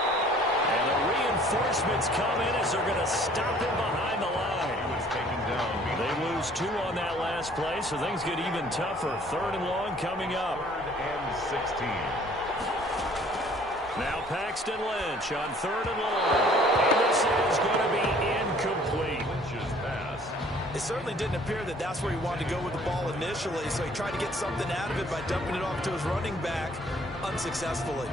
And the reinforcements come in as they're going to stop him behind the line. He was taken down. They lose 2 on that last play, so things get even tougher. 3rd and long coming up. 3rd and 16. Now Paxton Lynch on 3rd and long. And this is going to be incomplete. Lynch's pass. It certainly didn't appear that that's where he wanted to go with the ball initially, so he tried to get something out of it by dumping it off to his running back unsuccessfully.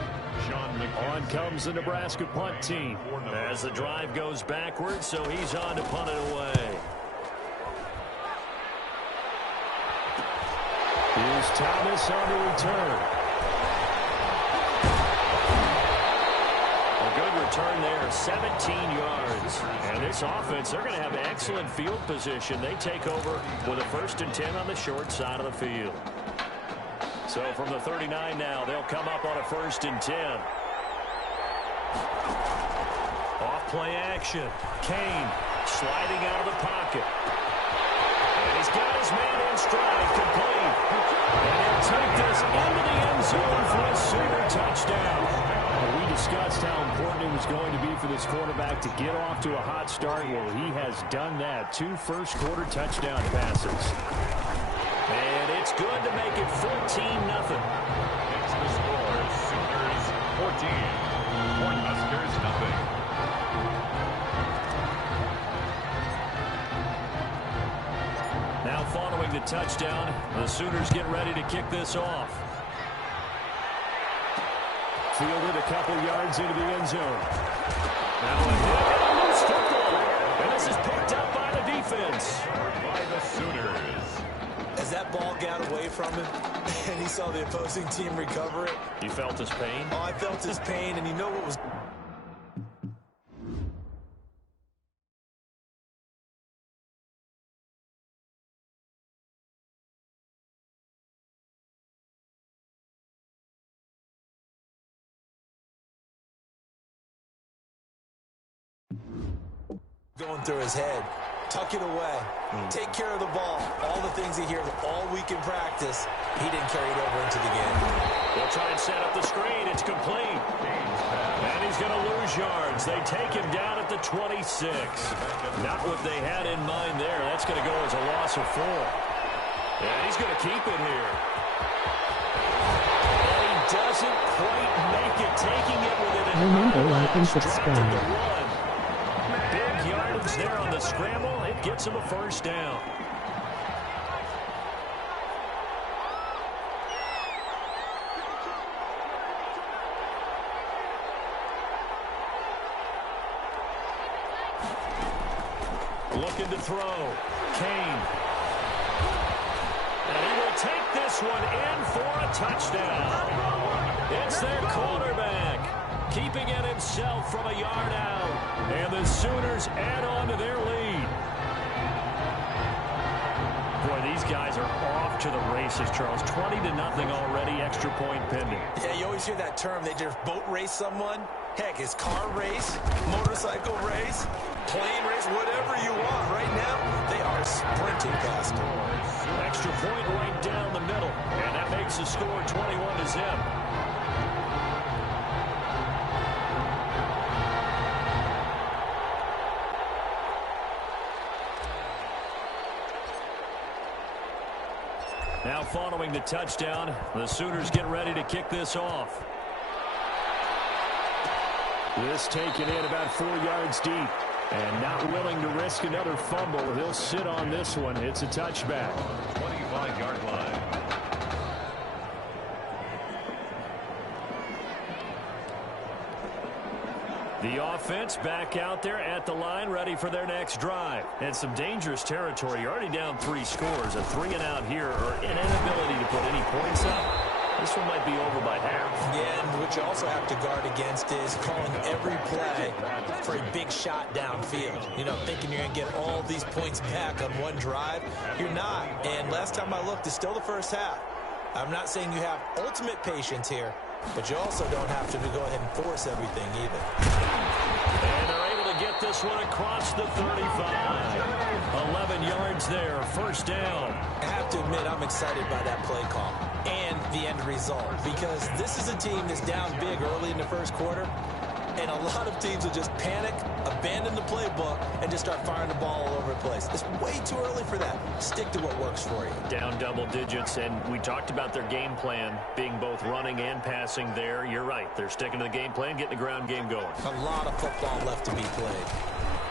On comes the Nebraska punt team as the drive goes backwards, so he's on to punt it away. Here's Thomas on the return. A good return there, 17 yards. And this offense, they're going to have excellent field position. They take over with a 1st and 10 on the short side of the field. So from the 39 now, they'll come up on a 1st and 10. Off play action. Kane sliding out of the pocket. And he's got his man in stride, complete. And he'll take this into the end zone for a Sooner touchdown. We discussed how important it was going to be for this quarterback to get off to a hot start. Well, he has done that. 2 first-quarter touchdown passes. And it's good to make it 14-0. It's the score. Sooners 14. Cornhuskers nothing. Now following the touchdown, the Sooners get ready to kick this off. Fielded a couple yards into the end zone. Now a hit and a loose football. And this is picked up by the defense. By the Sooners. As that ball got away from him and he saw the opposing team recover it. You felt his pain? Oh, I felt his pain, and you know what was... going through his head. Tuck it away. Take care of the ball. All the things he hears all week in practice, he didn't carry it over into the game. They'll try and set up the screen. It's complete. And he's going to lose yards. They take him down at the 26. Not what they had in mind there. That's going to go as a loss of 4. And he's going to keep it here. And he doesn't quite make it, taking it within an Remember, like and subscribe. Big yardage there on the scramble. It gets him a 1st down. Looking to throw. Kane. And he will take this one in for a touchdown. It's their quarterback, keeping it himself from a yard out. And the Sooners add on to their lead. Boy, these guys are off to the races, Charles. 20-0 already, extra point pending. Yeah, you always hear that term. They just boat race someone. Heck, it's car race, motorcycle race, plane race, whatever you want. Right now, they are sprinting past them. Extra point right down the middle. And that makes the score 21-0. Now following the touchdown, the Sooners get ready to kick this off. This taken in about 4 yards deep. And not willing to risk another fumble. He'll sit on this one. It's a touchback. 25-yard line. The offense back out there at the line, ready for their next drive. And some dangerous territory. You're already down 3 scores. A 3-and-out here, or an inability to put any points up. This one might be over by half. Yeah, and what you also have to guard against is calling every play for a big shot downfield. You know, thinking you're going to get all these points back on one drive. You're not. And last time I looked, it's still the first half. I'm not saying you have ultimate patience here, but you also don't have to go ahead and force everything either. And they're able to get this one across the 35. 11 yards there, first down. I have to admit, I'm excited by that play call and the end result, because this is a team that's down big early in the first quarter, and a lot of teams will just panic, abandon the playbook, and just start firing the ball all over the place. It's way too early for that. Stick to what works for you. Down double digits, and we talked about their game plan being both running and passing there. You're right. They're sticking to the game plan, getting the ground game going. A lot of football left to be played.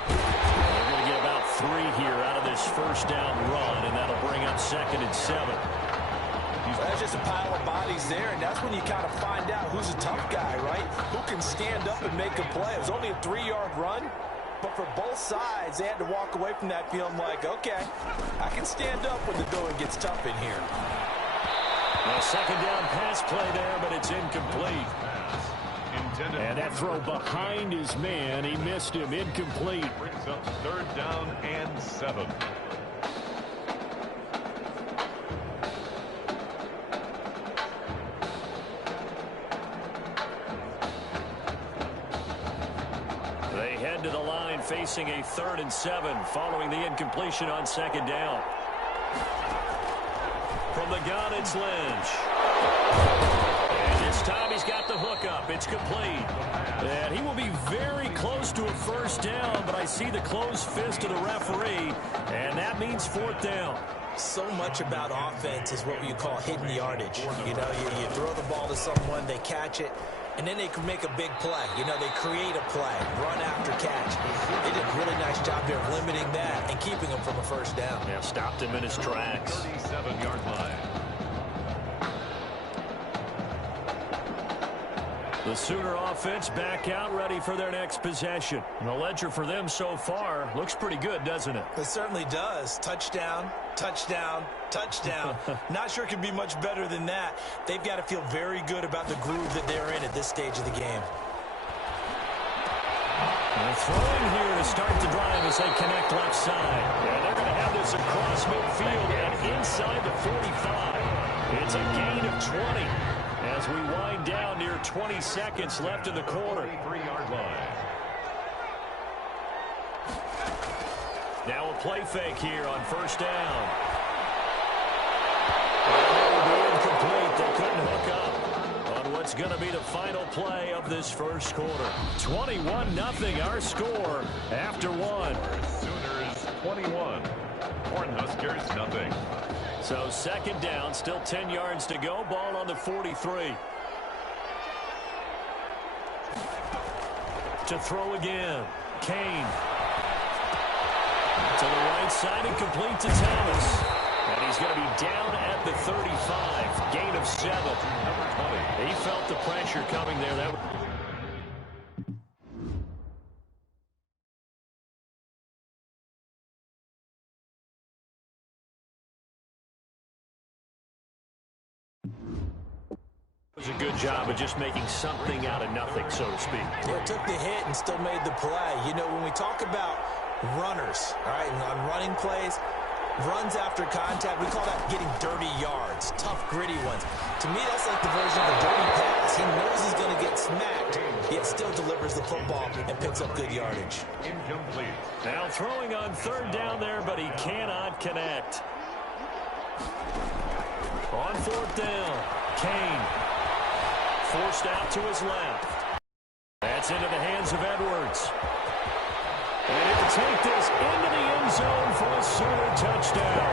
They're going to get about 3 here out of this first down run, and that'll bring up 2nd and 7. That's just a pile of bodies there, and that's when you kind of find out who's a tough guy, right? Who can stand up and make a play. It was only a 3-yard run, but for both sides, they had to walk away from that feeling like, okay, I can stand up when the going gets tough in here. A second down pass play there, but it's incomplete. And that throw behind his man, he missed him, incomplete. Brings up 3rd down and 7. They head to the line facing a 3rd and 7 following the incompletion on 2nd down. From the gun, it's Lynch. And this time he's got the hook up. It's complete. And he will be very close to a first down, but I see the closed fist of the referee, and that means 4th down. So much about offense is what you call hidden yardage. You know, you throw the ball to someone, they catch it, and then they can make a big play. You know, they create a play, run after catch. They did a really nice job there of limiting that and keeping him from a first down. Yeah, stopped him in his tracks. 37-yard line. The Sooner offense back out, ready for their next possession. And the ledger for them so far looks pretty good, doesn't it? It certainly does. Touchdown, touchdown, touchdown. Not sure it can be much better than that. They've got to feel very good about the groove that they're in at this stage of the game. And throwing here to start the drive as they connect left side. And they're going to have this across midfield and inside the 45. It's a gain of 20 as we wind down near 20 seconds left in the quarter. 3-yard line. Now a play fake here on first down. And that will be incomplete. They couldn't hook up on what's going to be the final play of this first quarter. 21-0 our score after one. Sooners 21. Cornhuskers nothing. So second down, still 10 yards to go. Ball on the 43. To throw again. Kane. To the right side and complete to Thomas. And he's going to be down at the 35. Gain of 7. Number 20. He felt the pressure coming there. That was a good job of just making something out of nothing, so to speak. Yeah, took the hit and still made the play. You know, when we talk about runners, all right, and on running plays, runs after contact, we call that getting dirty yards, tough, gritty ones. To me, that's like the version of a dirty pass. He knows he's going to get smacked, yet still delivers the football and picks up good yardage. Incomplete. Now throwing on third down there, but he cannot connect. On fourth down, Kane. Forced out to his left. That's into the hands of Edwards. And he'll take this into the end zone for a Sooner touchdown.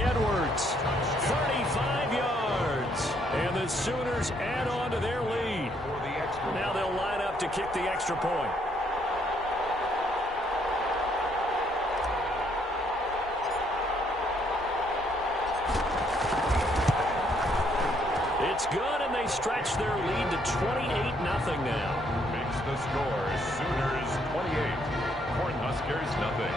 Edwards, 35 yards. And the Sooners add on to their lead. Now they'll line up to kick the extra point. It's good, and they stretch their lead to 28-0 now. Makes the score Sooners 28, Cornhuskers nothing.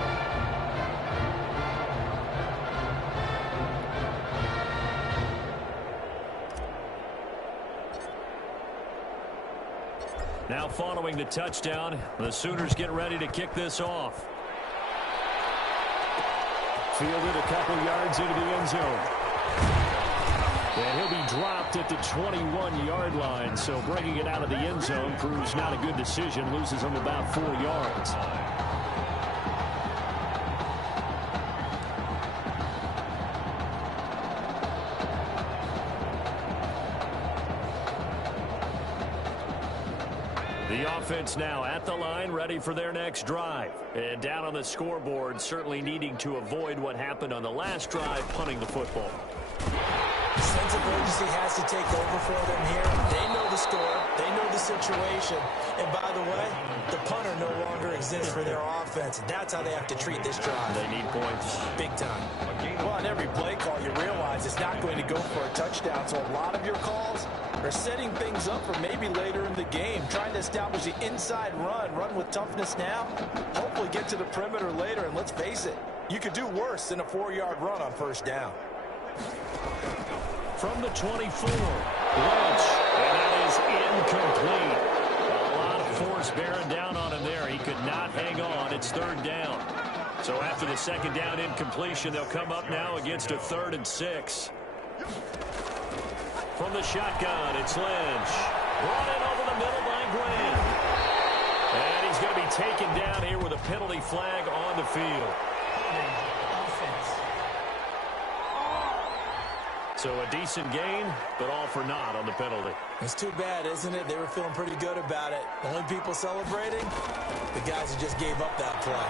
Now following the touchdown, the Sooners get ready to kick this off. Fielded a couple yards into the end zone. And he'll be dropped at the 21-yard line, so bringing it out of the end zone proves not a good decision. Loses him about 4 yards. The offense now at the line, ready for their next drive. And down on the scoreboard, certainly needing to avoid what happened on the last drive, punting the football. Sense of urgency has to take over for them here. They know the score. They know the situation. And by the way, the punter no longer exists for their offense. That's how they have to treat this drive. They need points. Big time. Well, on every play call, you realize it's not going to go for a touchdown. So a lot of your calls are setting things up for maybe later in the game, trying to establish the inside run with toughness now, hopefully get to the perimeter later. And let's face it, you could do worse than a 4-yard run on first down. From the 24, Lynch, and that is incomplete. A lot of force bearing down on him there. He could not hang on. It's third down. So after the second down incompletion, they'll come up now against a 3rd and 6. From the shotgun, it's Lynch. Brought in over the middle by Graham. And he's going to be taken down here with a penalty flag on the field. So a decent gain, but all for naught on the penalty. It's too bad, isn't it? They were feeling pretty good about it. The only people celebrating, the guys who just gave up that play.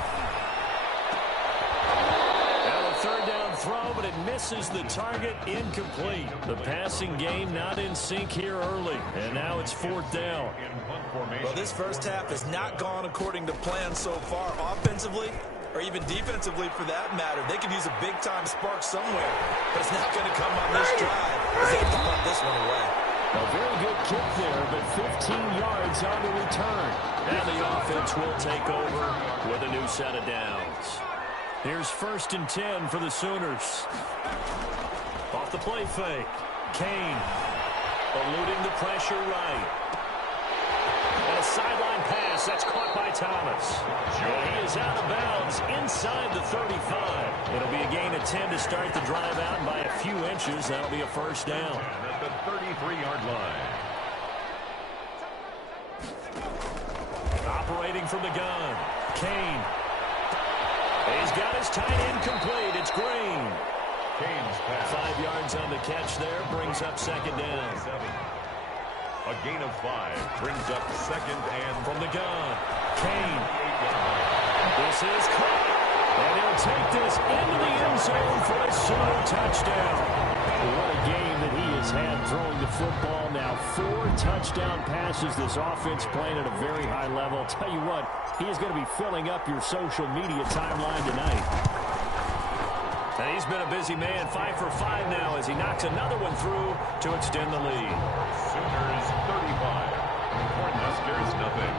Now a third down throw, but it misses the target, incomplete. The passing game not in sync here early, and now it's 4th down. Well, this first half has not gone according to plan so far offensively, or even defensively for that matter. They could use a big-time spark somewhere, but it's not going to come on this drive as they have to punt this one away. A very good kick there, but 15 yards on the return. And the offense will take over with a new set of downs. Here's 1st and 10 for the Sooners. Off the play fake. Kane eluding the pressure right. And a sideline pass. That's caught by Thomas. And he is out of bounds inside the 35. It'll be a gain of 10 to start the drive out, and by a few inches, that'll be a first down. At the 33-yard line. Operating from the gun. Kane. He's got his tight end complete. It's Green. Kane's pass. 5 yards on the catch there. Brings up second down. A gain of 5 brings up second and from the gun. Kane. This is caught. And he'll take this into the end zone for a Sooner touchdown. What a game that he has had throwing the football. Now 4 touchdown passes. This offense playing at a very high level. I'll tell you what, he is going to be filling up your social media timeline tonight. And he's been a busy man, 5 for 5 now as he knocks another one through to extend the lead. Sooners 35, Cornhuskers nothing.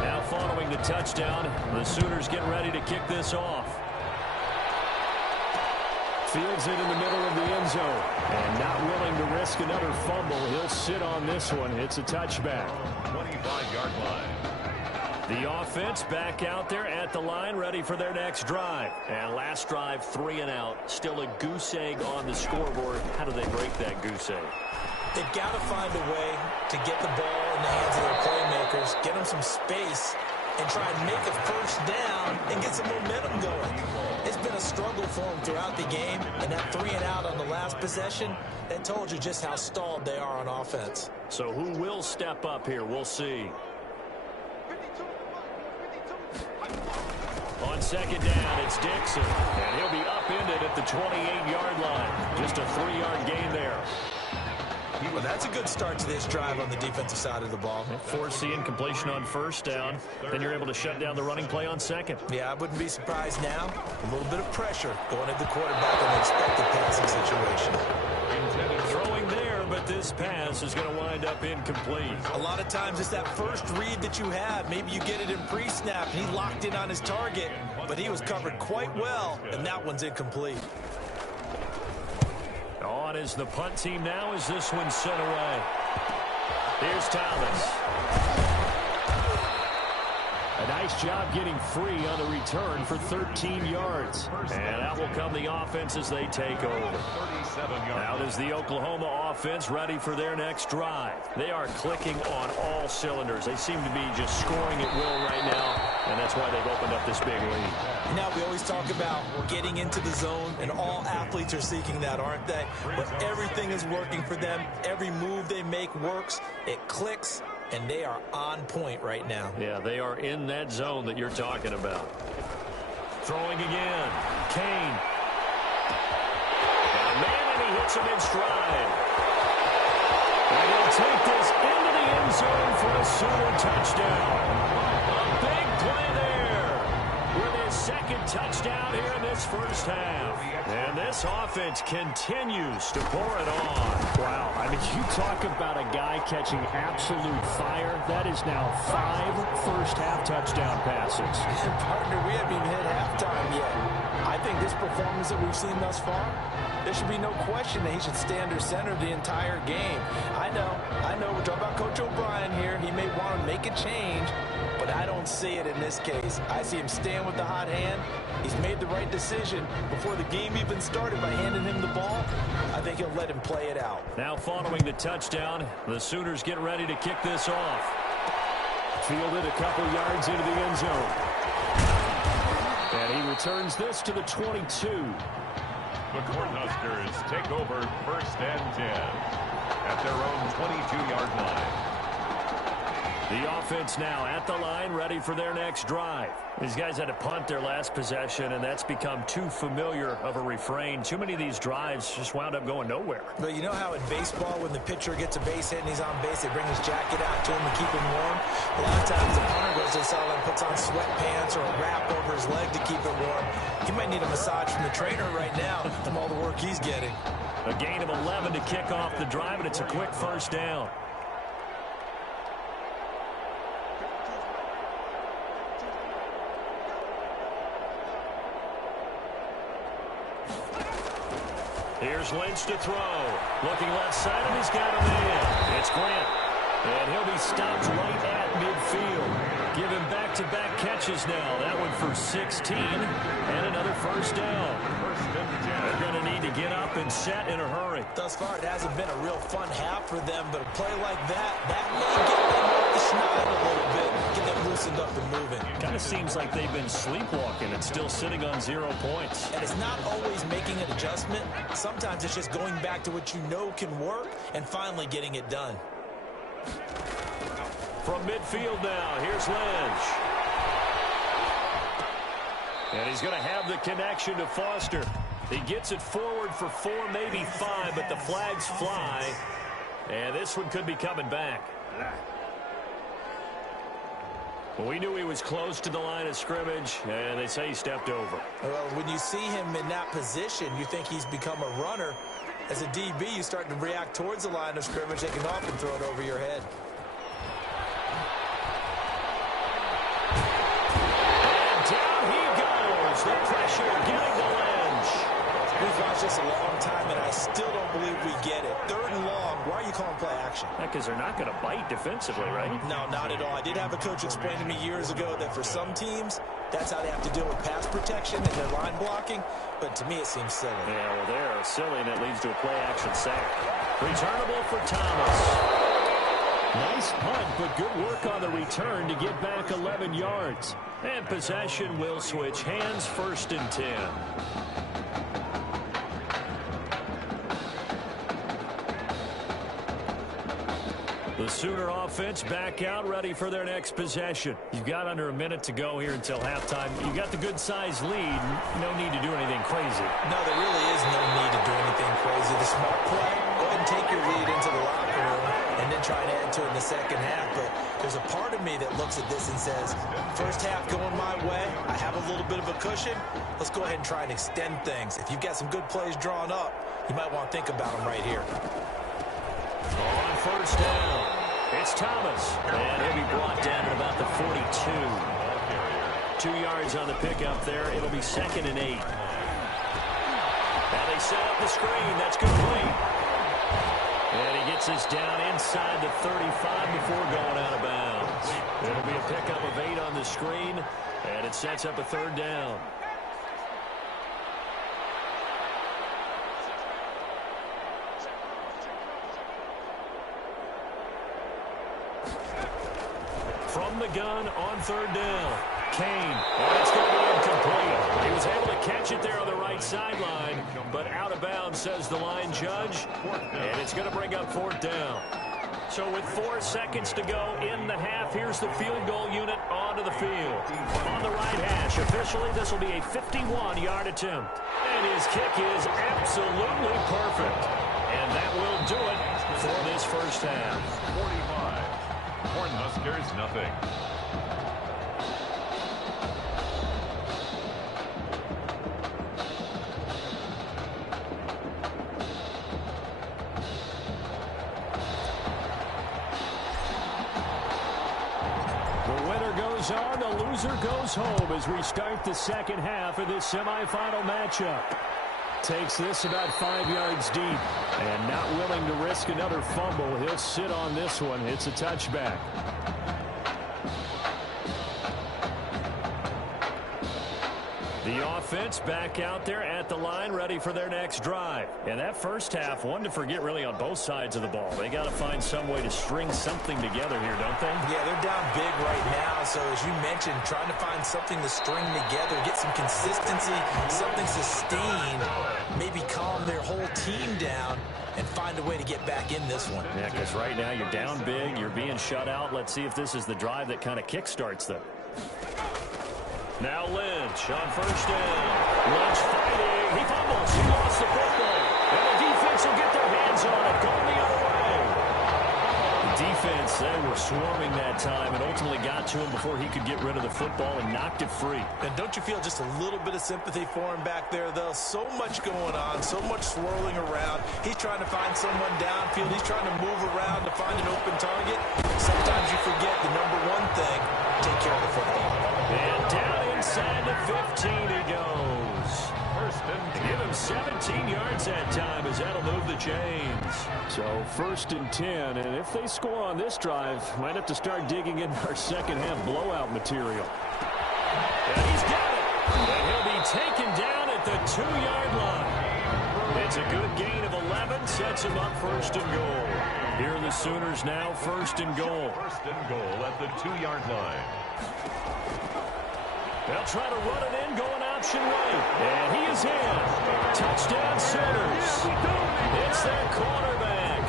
Now following the touchdown, the Sooners get ready to kick this off. Fields it in the middle of the end zone. And not willing to risk another fumble. He'll sit on this one. It's a touchback. 25-yard line. The offense back out there at the line, ready for their next drive. And last drive, 3 and out. Still a goose egg on the scoreboard. How do they break that goose egg? They've got to find a way to get the ball in the hands of their playmakers, get them some space, and try and make a first down and get some momentum going. It's been a struggle for them throughout the game, and that 3 and out on the last possession, that told you just how stalled they are on offense. So who will step up here? We'll see. on second down, it's Dixon. And he'll be upended at the 28-yard line. Just a 3-yard gain there. Well, that's a good start to this drive on the defensive side of the ball. Forcing completion on first down. Then you're able to shut down the running play on second. Yeah, I wouldn't be surprised now. A little bit of pressure going at the quarterback in the expected passing situation. Throwing there, but this pass is going to wind up incomplete. A lot of times it's that first read that you have. Maybe you get it in pre-snap. He locked in on his target, but he was covered quite well, and that one's incomplete. On is the punt team now as this one's sent away. Here's Thomas. A nice job getting free on the return for 13 yards. And out will come the offense as they take over. Out is the Oklahoma offense ready for their next drive. They are clicking on all cylinders. They seem to be just scoring at will right now. And that's why they've opened up this big lead. Now, we always talk about getting into the zone, and all athletes are seeking that, aren't they? But everything is working for them. Every move they make works. It clicks, and they are on point right now. Yeah, they are in that zone that you're talking about. Throwing again. Kane. And man, he hits him in stride. And he'll take this into the end zone for a Sooner touchdown. A big play there with his second touchdown here in this first half. And this offense continues to pour it on. Wow, I mean, you talk about a guy catching absolute fire. That is now 5 first-half touchdown passes. Partner, we haven't even hit halftime yet. I think this performance that we've seen thus far, there should be no question that he should stay under center the entire game. I know, we're talking about Coach O'Brien here. He may want to make a change, but I don't see it in this case. I see him staying with the hot hand. He's made the right decision before the game even started by handing him the ball. I think he'll let him play it out. Now following the touchdown, the Sooners get ready to kick this off. Fielded a couple yards into the end zone. And he returns this to the 22. The Cornhuskers take over 1st and 10 at their own 22-yard line. The offense now at the line, ready for their next drive. These guys had to punt their last possession, and that's become too familiar of a refrain. Too many of these drives just wound up going nowhere. But you know how in baseball, when the pitcher gets a base hit and he's on base, they bring his jacket out to him to keep him warm? A lot of times the punter goes to the sideline, puts on sweatpants or a wrap over his leg to keep it warm. He might need a massage from the trainer right now from all the work he's getting. A gain of 11 to kick off the drive, and it's a quick first down. Here's Lynch to throw. Looking left side, and he's got a man. It's Grant. And he'll be stopped right at midfield. Give him back-to-back catches now. That one for 16, and another first down. They're going to need to get up and set in a hurry. Thus far, it hasn't been a real fun half for them, but a play like that may get them off the schneid a little bit, get them loosened up and moving. Kind of seems like they've been sleepwalking and still sitting on 0 points. And it's not always making an adjustment. Sometimes it's just going back to what you know can work and finally getting it done. From midfield now, here's Lynch. And he's going to have the connection to Foster. He gets it forward for 4, maybe 5, but the flags fly. And this one could be coming back. Well, we knew he was close to the line of scrimmage, and they say he stepped over. Well, when you see him in that position, you think he's become a runner. As a DB, you start to react towards the line of scrimmage. They can often throw it over your head. And down he goes. The pressure getting to Lynch. We've watched this a long time, and I still don't believe we get it. 3rd and long. Why are you calling play action? Because they're not going to bite defensively, right? No, not at all. I did have a coach explain to me years ago that for some teams, that's how they have to deal with pass protection and their line blocking. But to me, it seems silly. Yeah, well, they're silly, and it leads to a play-action sack. Returnable for Thomas. Nice punt, but good work on the return to get back 11 yards. And possession will switch hands, 1st and 10. The Sooner offense back out, ready for their next possession. You've got under a minute to go here until halftime. You got the good-sized lead. No need to do anything crazy. No, there really is no need to do anything crazy. The smart play, go ahead and take your lead into the locker room and then try and add to it in the second half. But there's a part of me that looks at this and says, first half going my way, I have a little bit of a cushion. Let's go ahead and try and extend things. If you've got some good plays drawn up, you might want to think about them right here. On first down, it's Thomas. And he'll be brought down at about the 42. 2 yards on the pickup there. It'll be 2nd and 8. Now they set up the screen. That's complete. And he gets us down inside the 35 before going out of bounds. It'll be a pickup of 8 on the screen, and it sets up a 3rd down. From the gun on 3rd down. Kane, and it's going to be incomplete. He was able to catch it there on the right sideline, but out of bounds, says the line judge, and it's going to bring up 4th down. So with 4 seconds to go in the half, here's the field goal unit onto the field. On the right hash, officially, this will be a 51-yard attempt. And his kick is absolutely perfect. And that will do it for this first half. 45. Cornhuskers, nothing. The winner goes on, the loser goes home as we start the second half of this semifinal matchup. Takes this about 5 yards deep, and not willing to risk another fumble. He'll sit on this one. It's a touchback. The offense back out there at the line, ready for their next drive. And that first half, one to forget really on both sides of the ball. They got to find some way to string something together here, don't they? Yeah, they're down big right now. So as you mentioned, trying to find something to string together, get some consistency, something sustained, maybe calm their whole team down and find a way to get back in this one. Yeah, because right now you're down big, you're being shut out. Let's see if this is the drive that kind of kickstarts them. Now Lynch on first down. Lynch fighting. He fumbles. He lost the football. And the defense will get their hands on it. Going the other way. The defense, they were swarming that time and ultimately got to him before he could get rid of the football and knocked it free. And don't you feel just a little bit of sympathy for him back there, though? So much going on, so much swirling around. He's trying to find someone downfield. He's trying to move around to find an open target. Sometimes you forget the number one thing, take care of the football. And down inside the 15 he goes. First and 10. Give him 17 yards that time as that'll move the chains. So 1st and 10, and if they score on this drive, might have to start digging in our second half blowout material. And he's got it. And he'll be taken down at the 2-yard line. It's a good gain of 11, sets him up 1st and goal. Here are the Sooners now, 1st and goal. 1st and goal at the 2-yard line. They'll try to run it in, going option right. And he is in. Touchdown Sooners. It's their quarterback.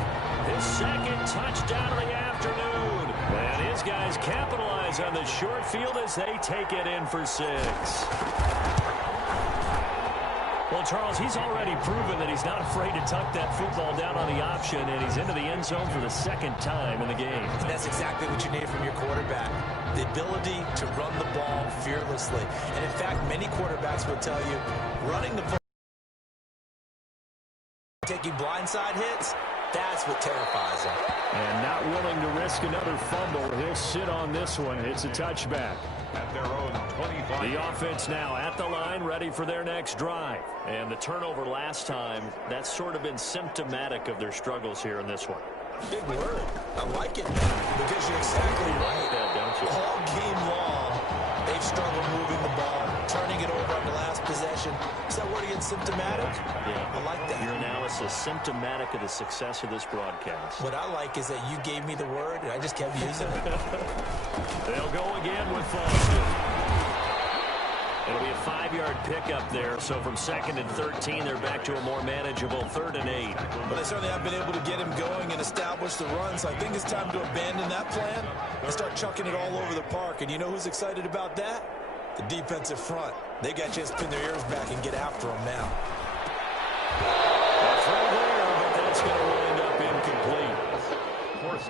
His 2nd touchdown of the afternoon. And his guys capitalize on the short field as they take it in for 6. Well, Charles, he's already proven that he's not afraid to tuck that football down on the option, and he's into the end zone for the 2nd time in the game. That's exactly what you need from your quarterback. The ability to run the ball fearlessly. And in fact, many quarterbacks will tell you, running the ball, taking blindside hits, that's what terrifies him. And not willing to risk another fumble, he'll sit on this one. It's a touchback. At their own 25. The offense now at the line, ready for their next drive. And the turnover last time, that's sort of been symptomatic of their struggles here in this one. Big word. I like it, because you're exactly right. Yeah, don't you? All game long, they've struggled moving the ball, turning it over on the last possession. Is that word again, symptomatic? Yeah. I like that. Your analysis, symptomatic of the success of this broadcast. What I like is that you gave me the word, and I just kept using it. They'll go again with Foster. It'll be a 5-yard pickup there. So from 2nd and 13, they're back to a more manageable 3rd and 8. Well, they certainly have been able to get him going and establish the run. So I think it's time to abandon that plan and start chucking it all over the park. And you know who's excited about that? The defensive front. They got a chance to pin their ears back and get after him now. Throw there, but that's going to wind up incomplete.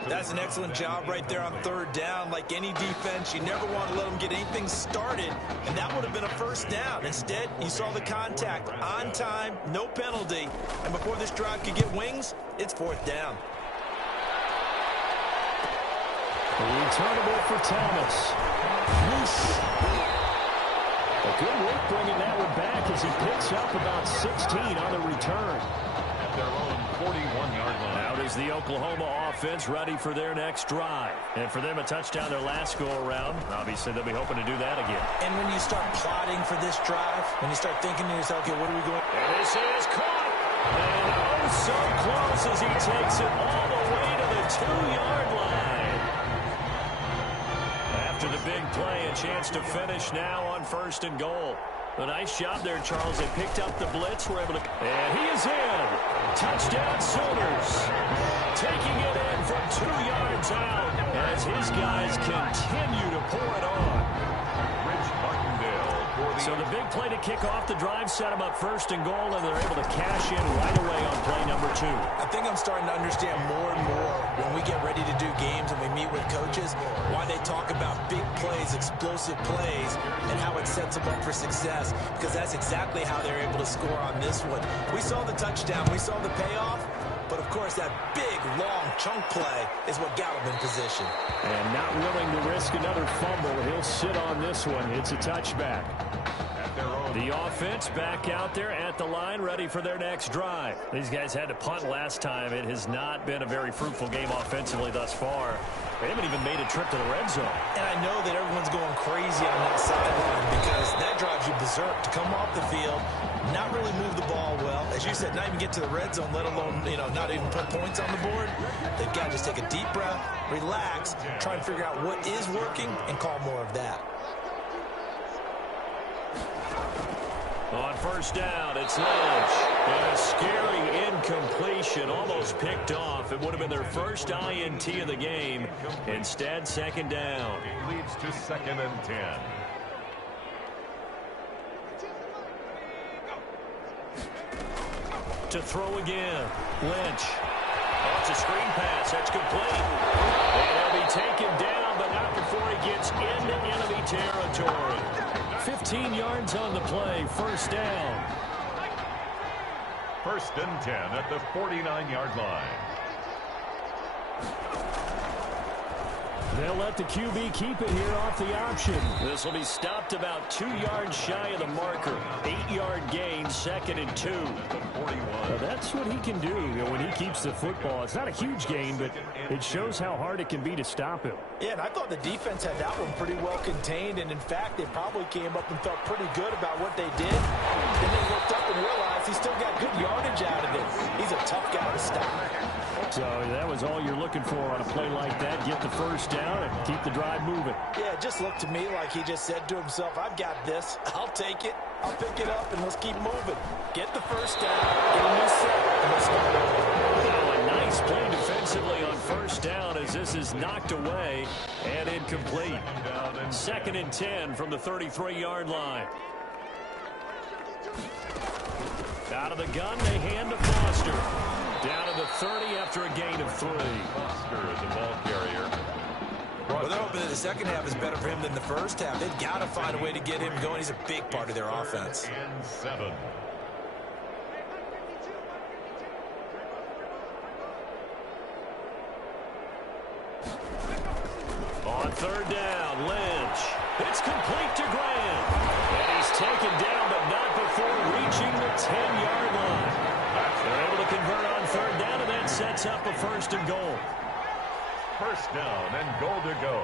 That's an excellent job right there on 3rd down. Like any defense, you never want to let them get anything started, and that would have been a 1st down. Instead, you saw the contact on time, no penalty, and before this drive could get wings, it's 4th down. Returnable for Thomas. A good work bringing that one back as he picks up about 16 on the return. At their own 41-yard line. Out is the Oklahoma offense ready for their next drive. And for them, a touchdown their last go-around. Obviously, they'll be hoping to do that again. And when you start plotting for this drive, when you start thinking to yourself, okay, what are we going? And this is caught. And oh, so close as he takes it all the way to the 2-yard line. After the big play, a chance to finish now on 1st and goal. A nice job there, Charles. They picked up the blitz. We're able to... And he is in. Touchdown Sooners. Taking it in from 2 yards out as his guys continue to pour it on. Rich Martindale. So the big play to kick off the drive set them up 1st and goal, and they're able to cash in right away on play number 2. I think I'm starting to understand more and more when we get ready to do games and we meet with coaches why they talk about big plays, explosive plays, and how it sets them up for success, because that's exactly how they're able to score on this one. We saw the touchdown. We saw the payoff. But, of course, that big, long chunk play is what got him in position. And not willing to risk another fumble. He'll sit on this one. It's a touchback. The offense back out there at the line, ready for their next drive. These guys had to punt last time. It has not been a very fruitful game offensively thus far. They haven't even made a trip to the red zone. And I know that everyone's going crazy on that sideline because that drives you berserk to come off the field, not really move the ball well. As you said, not even get to the red zone, let alone, not even put points on the board. They've got to just take a deep breath, relax, try and figure out what is working, and call more of that. On 1st down, it's Lynch. And a scary incompletion, almost picked off. It would have been their first INT of the game. Instead, 2nd down. It leads to 2nd and 10. To throw again, Lynch. Oh, it's a screen pass. That's complete. And he'll be taken down, but not before he gets into enemy territory. 15 yards on the play, 1st down. 1st and 10 at the 49-yard line. They'll let the QB keep it here off the option. This will be stopped about 2 yards shy of the marker. 8-yard gain, 2nd and 2. Well, that's what he can do when he keeps the football. It's not a huge gain, but it shows how hard it can be to stop him. Yeah, and I thought the defense had that one pretty well contained, and in fact, they probably came up and felt pretty good about what they did. Then they looked up and realized he still got good yardage out of it. He's a tough guy to stop. So that was all you're looking for on a play like that. Get the 1st down and keep the drive moving. Yeah, it just looked to me like he just said to himself, I've got this. I'll take it. I'll pick it up, and let's keep moving. Get the 1st down, get a new set, and let's start over. Now a nice play defensively on 1st down as this is knocked away and incomplete. 2nd and 10 from the 33-yard line. Out of the gun, they hand to Foster. Down to the 30 after a gain of 3. Foster is a ball carrier. Well, they're hoping that the second half is better for him than the first half. They've got to find a way to get him going. He's a big part of their offense. And 7. On 3rd down, Lynch. It's complete to Graham. And he's taken down, but not before reaching the 10-yard line. They're able to convert on 3rd down, and that sets up a 1st and goal. 1st down and goal to go.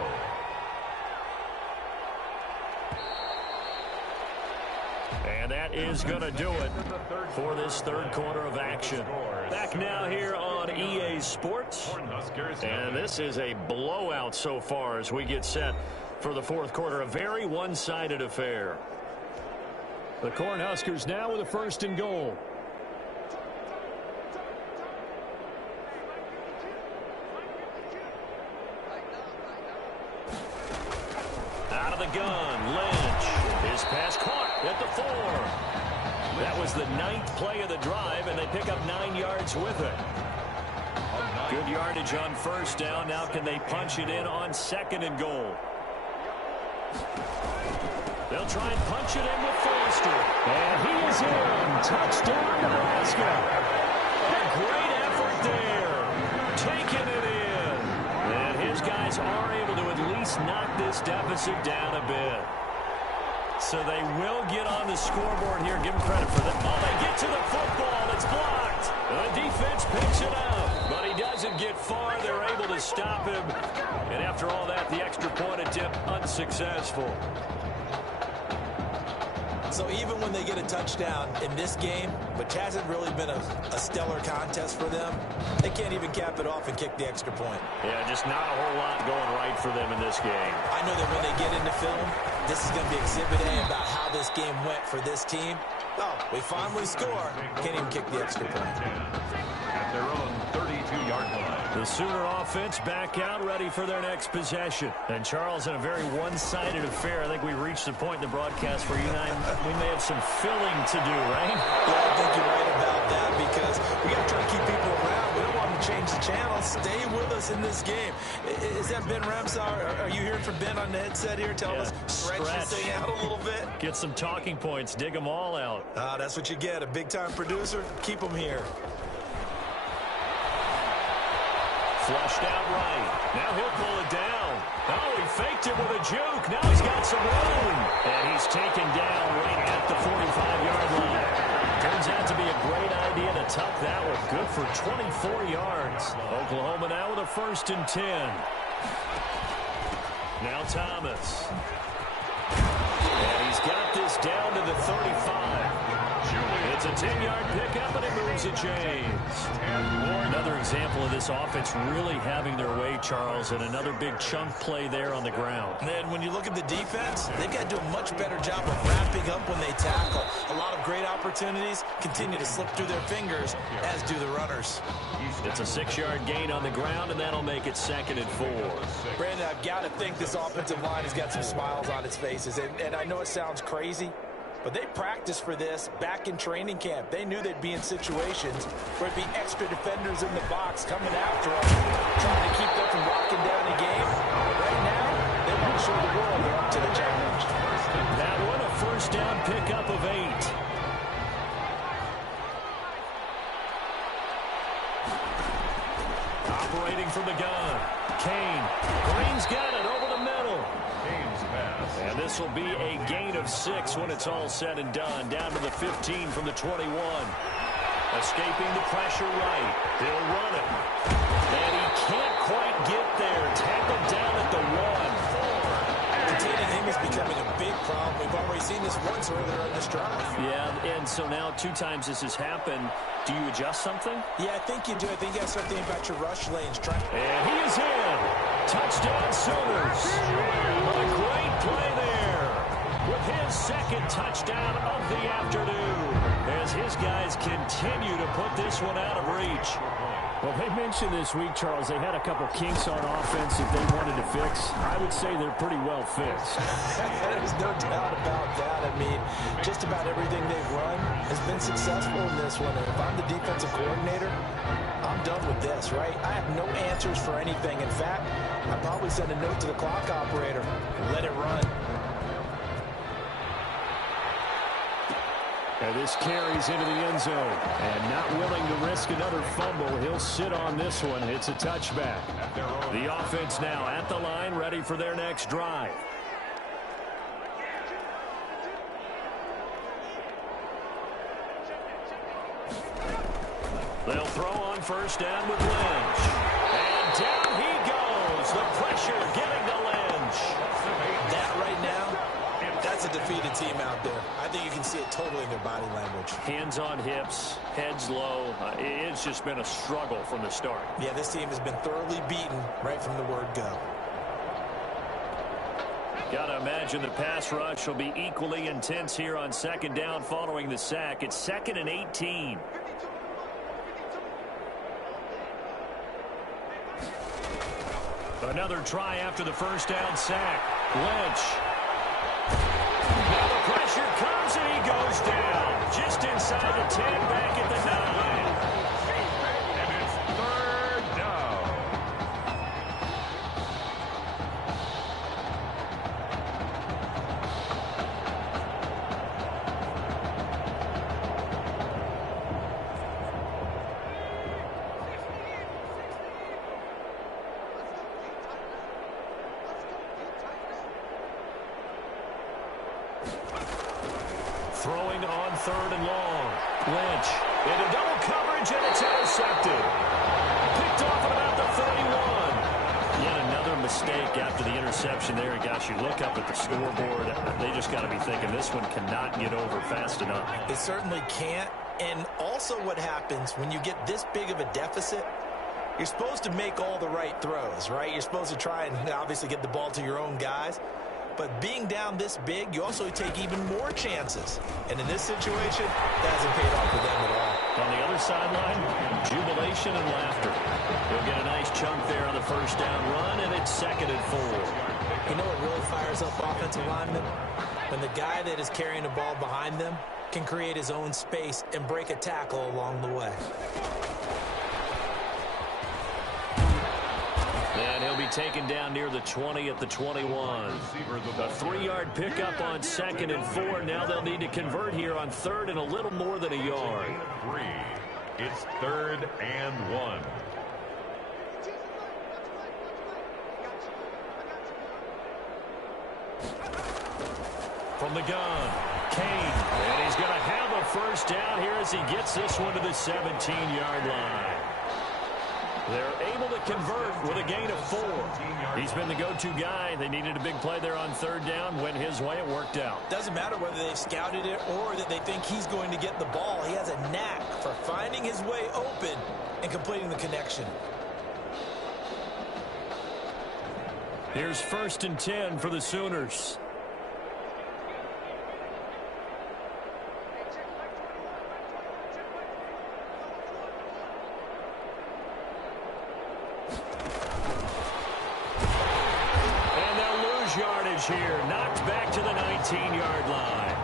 And that is going to do it for this 3rd quarter of action. Back now here on EA Sports. And this is a blowout so far as we get set for the 4th quarter. A very one-sided affair. The Cornhuskers now with a 1st and goal. Out of the gun, Lynch. His pass caught at the 4. That was the 9th play of the drive, and they pick up 9 yards with it. Good yardage on 1st down. Now can they punch it in on 2nd and goal? They'll try and punch it in with Foster. And he is in. Touchdown, Nebraska. A great effort there. Taking it in. And his guys are able to at least knock this deficit down a bit. So they will get on the scoreboard here. Give them credit for that. Oh, they get to the football. It's blocked. The defense picks it up. But he doesn't get far. They're able to stop him. And after all that, the extra point attempt unsuccessful. So even when they get a touchdown in this game, which hasn't really been a stellar contest for them, they can't even cap it off and kick the extra point. Yeah, just not a whole lot going right for them in this game. I know that when they get into film, this is going to be Exhibit A about how this game went for this team. Oh, we finally score. Can't even kick the extra point. At their own 32-yard line. The Sooner offense back out, ready for their next possession. And Charles, in a very one-sided affair, I think we reached the point in the broadcast where you and I, we may have some filling to do, right? Yeah, I think you're right about that because we got to try to keep people around. We don't want them to change the channel. Stay with us in this game. Is that Ben Ramsar? Are you hearing from Ben on the headset here? Tell us, stretch this thing out a little bit. Get some talking points. Dig them all out. That's what you get. A big-time producer. Keep them here. Flushed out right. Now he'll pull it down. Oh, he faked it with a juke. Now he's got some room. And he's taken down right at the 45-yard line. Turns out to be a great idea to tuck that one. Good for 24 yards. Oklahoma now with a 1st and 10. Now Thomas. And he's got this down to the 35. It's a 10-yard pickup, and it moves to James. Another example of this offense really having their way, Charles, and another big chunk play there on the ground. And then when you look at the defense, they've got to do a much better job of wrapping up when they tackle. A lot of great opportunities continue to slip through their fingers, as do the runners. It's a 6-yard gain on the ground, and that'll make it 2nd and 4. Brandon, I've got to think this offensive line has got some smiles on its faces, and I know it sounds crazy, but they practiced for this back in training camp. They knew they'd be in situations where it'd be extra defenders in the box coming after them, trying to keep them from locking down the game. Right now, they want to show the world they're up to the challenge. That one, a 1st down pickup of 8. Operating from the gun. Kane. Green's got it over the middle. And this will be a gain of 6 when it's all said and done. Down to the 15 from the 21. Escaping the pressure right. He'll run it. And he can't quite get there. Tackled down at the 1. Containing him is becoming a big problem. We've already seen this once earlier in this drive. Yeah, and so now 2 times this has happened. Do you adjust something? Yeah, I think you do. I think you got to start thinking about your rush lanes. And he is in. Touchdown Sooners. A great play there with his 2nd touchdown of the afternoon as his guys continue to put this one out of reach. Well, they mentioned this week, Charles, they had a couple kinks on offense that they wanted to fix. I would say they're pretty well fixed. There's no doubt about that. I mean, just about everything they've run has been successful in this one. And if I'm the defensive coordinator, I'm done with this, right? I have no answers for anything. In fact, I'd probably send a note to the clock operator. Let it run. And this carries into the end zone. And not willing to risk another fumble, he'll sit on this one. It's a touchback. The offense now at the line, ready for their next drive. They'll throw on 1st down with Lynch. And down he goes. The pressure getting to Lynch. That right now, that's a defeated team out there. I think you can see it totally in their body language. Hands on hips, heads low. It's just been a struggle from the start. Yeah, this team has been thoroughly beaten right from the word go. Gotta imagine the pass rush will be equally intense here on second down following the sack. It's 2nd and 18. Another try after the first down sack. Lynch. Now the pressure comes and he goes down. Just inside the 10, back at the 9. And it's 3rd down. Throwing on 3rd and long. Lynch into double coverage, and it's intercepted. Picked off at about the 31. Yet another mistake after the interception there. And gosh, you look up at the scoreboard, they just got to be thinking this one cannot get over fast enough. It certainly can't. And also what happens when you get this big of a deficit, you're supposed to make all the right throws, right? You're supposed to try and obviously get the ball to your own guys. But being down this big, you also take even more chances. And in this situation, that hasn't paid off for them at all. On the other sideline, jubilation and laughter. He'll get a nice chunk there on the first down run, and it's 2nd and 4. You know what really fires up offensive linemen? When the guy that is carrying the ball behind them can create his own space and break a tackle along the way. And he'll be taken down near the 20 at the 21. A 3-yard pickup on 2nd and 4. Now they'll need to convert here on 3rd and a little more than a yard. 3. It's 3rd and 1. From the gun, Kane. And he's going to have a first down here as he gets this one to the 17-yard line. They're able to convert with a gain of 4. He's been the go-to guy. They needed a big play there on 3rd down. Went his way. It worked out. Doesn't matter whether they've scouted it or that they think he's going to get the ball. He has a knack for finding his way open and completing the connection. Here's 1st and 10 for the Sooners. Yardage here, knocked back to the 19-yard line.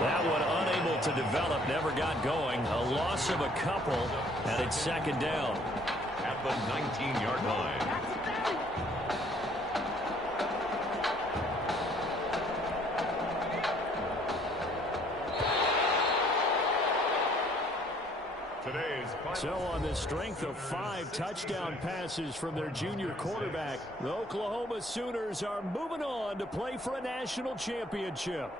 That one unable to develop, never got going. A loss of a couple, and it's 2nd down. At the 19-yard line. So on the strength of 5 touchdown passes from their junior quarterback, the Oklahoma Sooners are moving on to play for a national championship.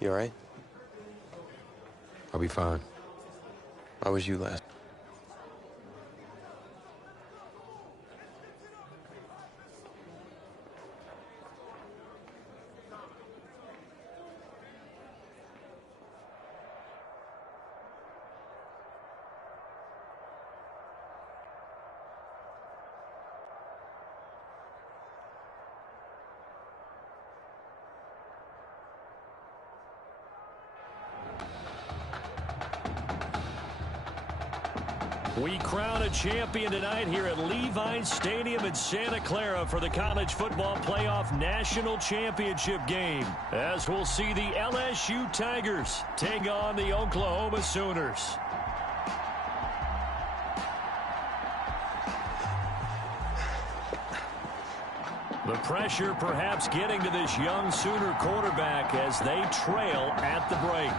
You all right? I'll be fine. How was you last? We crown a champion tonight here at Levi Stadium in Santa Clara for the College Football Playoff National Championship game, as we'll see the LSU Tigers take on the Oklahoma Sooners. The pressure perhaps getting to this young Sooner quarterback as they trail at the break.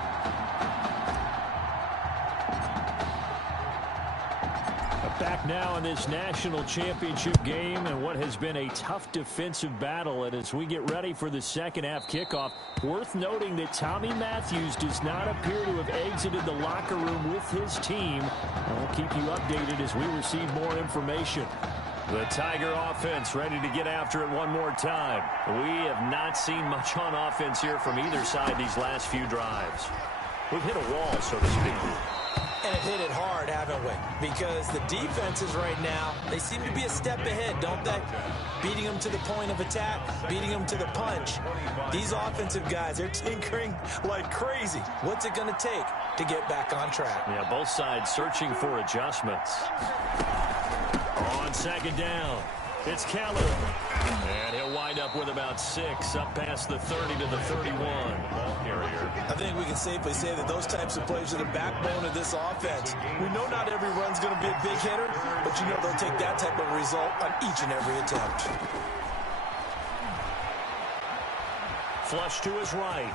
A Back now in this national championship game and what has been a tough defensive battle. And as we get ready for the second half kickoff, worth noting that Tommy Matthews does not appear to have exited the locker room with his team. And we'll keep you updated as we receive more information. The Tiger offense ready to get after it one more time. We have not seen much on offense here from either side these last few drives. We've hit a wall, so to speak. And have hit it hard, haven't we? Because the defenses right now, they seem to be a step ahead, don't they? Beating them to the point of attack, beating them to the punch. These offensive guys are tinkering like crazy. What's it going to take to get back on track? Yeah, both sides searching for adjustments. On second down, it's Keller. And he'll wind up with about 6, up past the 30 to the 31. I think we can safely say that those types of plays are the backbone of this offense. We know not every run's going to be a big hitter, but you know they'll take that type of result on each and every attempt. Flush to his right.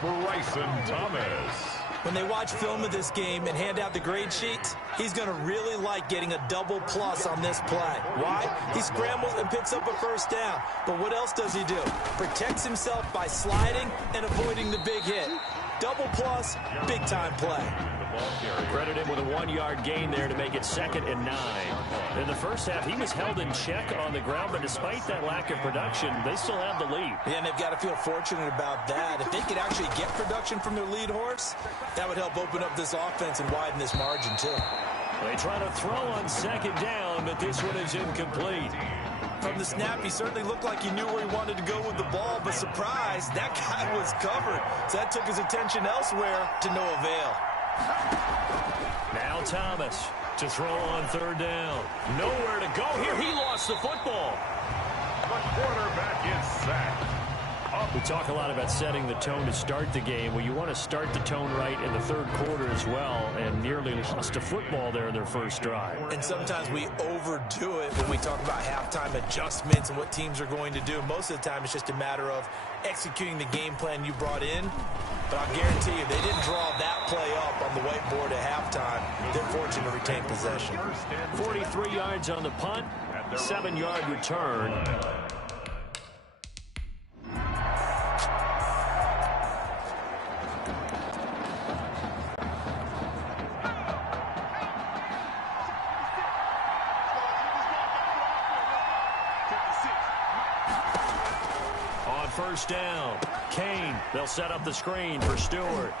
Bryson Thomas. When they watch film of this game and hand out the grade sheets, he's going to really like getting a double plus on this play. Why? He scrambles and picks up a first down. But what else does he do? Protects himself by sliding and avoiding the big hit. Double plus, big time play. Credit him with a 1-yard gain there to make it 2nd and 9. In the first half, he was held in check on the ground, but despite that lack of production, they still have the lead. Yeah, and they've got to feel fortunate about that. If they could actually get production from their lead horse, that would help open up this offense and widen this margin, too. They try to throw on 2nd down, but this one is incomplete. From the snap, he certainly looked like he knew where he wanted to go with the ball, but surprise, that guy was covered. So that took his attention elsewhere to no avail. Now Thomas to throw on 3rd down. Nowhere to go here. He lost the football. The quarterback is sacked. We talk a lot about setting the tone to start the game. Well, you want to start the tone right in the 3rd quarter as well, and nearly lost a football there in their first drive. And sometimes we overdo it when we talk about halftime adjustments and what teams are going to do. Most of the time, it's just a matter of executing the game plan you brought in. But I'll guarantee you, they didn't draw that play up on the whiteboard at halftime. They're fortunate to retain possession. 43 yards on the punt, 7-yard return. First down. Kane, they'll set up the screen for Stewart.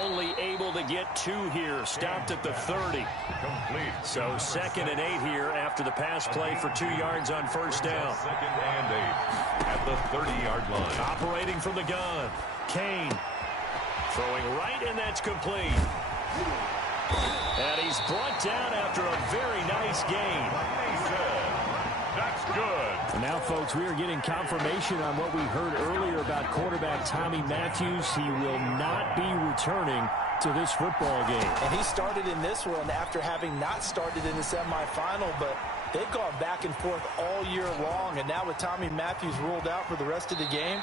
Only able to get 2 here. Stopped at the 30. Complete. So 2nd and 8 here after the pass play for 2 yards on first down. 2nd and 8 at the 30-yard line. Operating from the gun. Kane throwing right, and that's complete. And he's brought down after a very nice gain. That's good. And now, folks, we are getting confirmation on what we heard earlier about quarterback Tommy Matthews. He will not be returning to this football game. And he started in this one after having not started in the semifinal, but they've gone back and forth all year long. And now with Tommy Matthews ruled out for the rest of the game,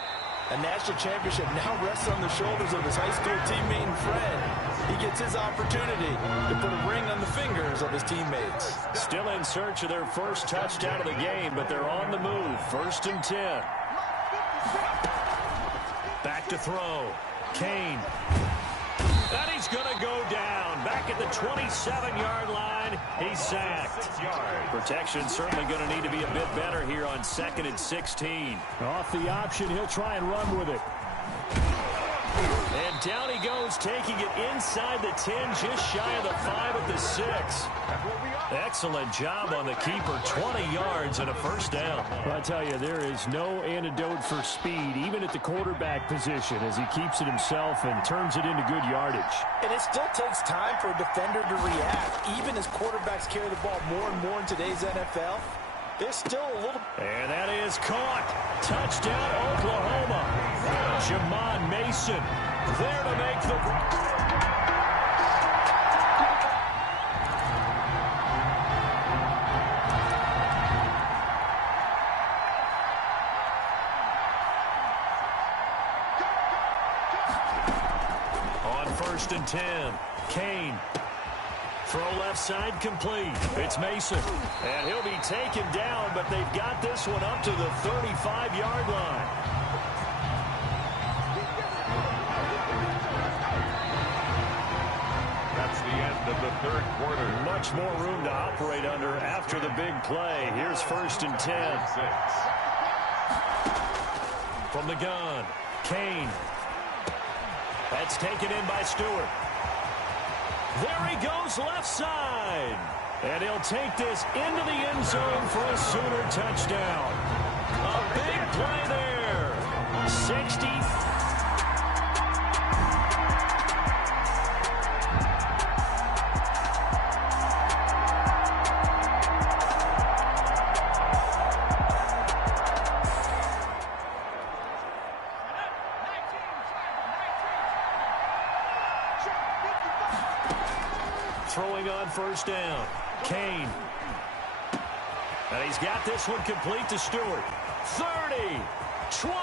a national championship now rests on the shoulders of his high school teammate and friend. He gets his opportunity to put a ring on the fingers of his teammates. Still in search of their first touchdown of the game, but they're on the move. 1st and 10. Back to throw. Kane. And he's going to go down. Back at the 27-yard line. He's sacked. Protection certainly going to need to be a bit better here on 2nd and 16. Off the option, he'll try and run with it. And down he goes, taking it inside the 10, just shy of the 5 at the 6. Excellent job on the keeper. 20 yards and a first down. Well, I tell you, there is no antidote for speed, even at the quarterback position, as he keeps it himself and turns it into good yardage. And it still takes time for a defender to react. Even as quarterbacks carry the ball more and more in today's NFL, there's still a little... And that is caught. Touchdown, Oklahoma. Jamon Mason there to make the... On 1st and 10. Kane. Throw left side complete. It's Mason. And he'll be taken down, but they've got this one up to the 35-yard line. That's the end of the third quarter. Much more room to operate under after the big play. Here's 1st and 10. From the gun, Kane. That's taken in by Stewart. There he goes left side. And he'll take this into the end zone for a Sooner touchdown. A big play there. 60. Throwing on 1st down. Kane. And he's got this one complete to Stewart. 30, 20.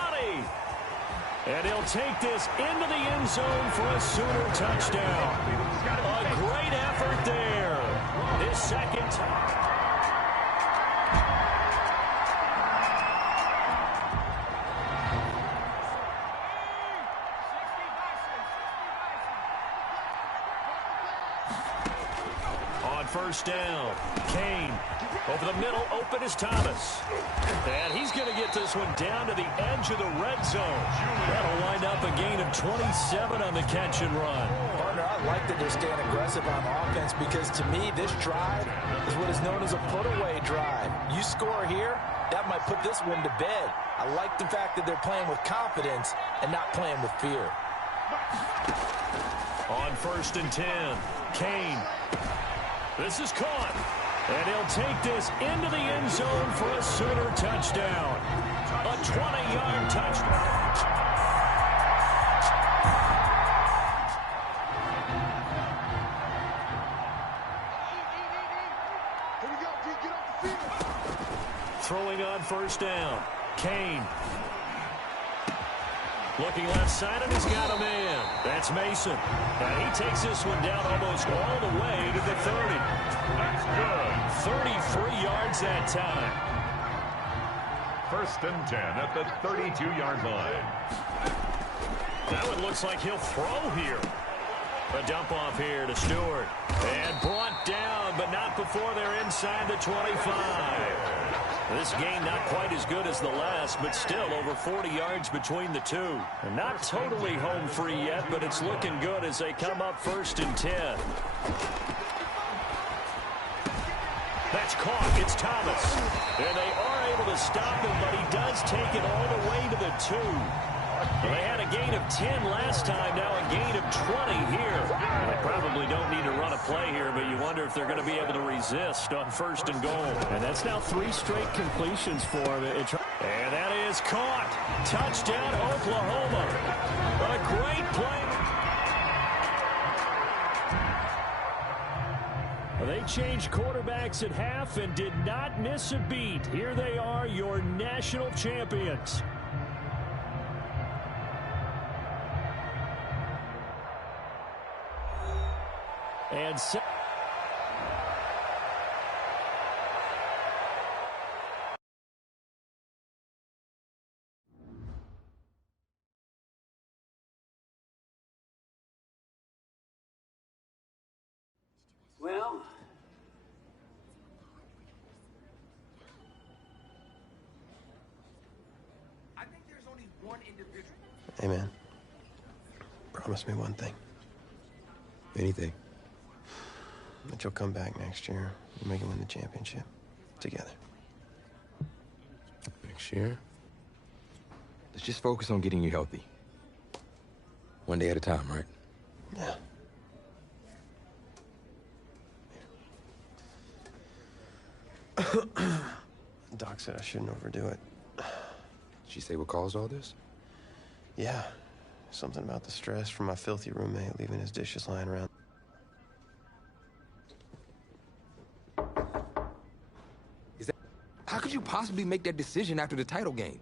And he'll take this into the end zone for a Sooner touchdown. A great effort there. His second. On 1st down, Kane. Over the middle, open is Thomas. And he's going to get this one down to the edge of the red zone. That'll wind up a gain of 27 on the catch and run. Partner, I like that they're staying aggressive on offense because to me, this drive is what is known as a put-away drive. You score here, that might put this one to bed. I like the fact that they're playing with confidence and not playing with fear. On 1st and 10, Kane. This is caught. And he'll take this into the end zone for a Sooner touchdown. A 20-yard touchdown. Throwing on 1st down. Kane. Looking left side, and he's got a man. That's Mason. And he takes this one down almost all the way to the 30. That's good. 33 yards that time. 1st and 10 at the 32-yard line. That one looks like he'll throw here. A dump off here to Stewart. And brought down, but not before they're inside the 25. This game not quite as good as the last, but still over 40 yards between the two. And not totally home free yet, but it's looking good as they come up 1st and 10. That's caught. It's Thomas. And they are able to stop him, but he does take it all the way to the 2. Well, they had a gain of 10 last time, now a gain of 20 here. They probably don't need to run a play here, but you wonder if they're going to be able to resist on 1st and goal. And that's now 3 straight completions for him. And that is caught. Touchdown, Oklahoma. A great play. They changed quarterbacks at half and did not miss a beat. Here they are, your national champions. And well, I think there's only one individual. Hey, man. Promise me one thing. Anything. That you'll come back next year and make it win the championship. Together. Next year? Let's just focus on getting you healthy. One day at a time, right? Yeah. Doc said I shouldn't overdo it. Did she say what caused all this? Yeah. Something about the stress from my filthy roommate leaving his dishes lying around. How could you possibly make that decision after the title game?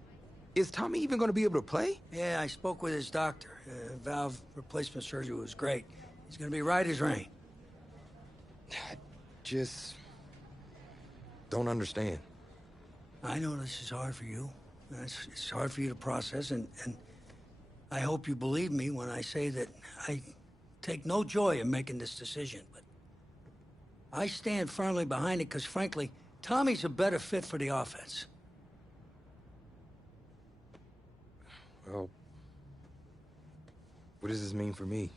Is Tommy even going to be able to play? Yeah, I spoke with his doctor. Valve replacement surgery was great. He's gonna be right as rain. I just don't understand. I know this is hard for you. It's hard for you to process, and I hope you believe me when I say that I take no joy in making this decision, but I stand firmly behind it because, frankly, Tommy's a better fit for the offense. Well, what does this mean for me?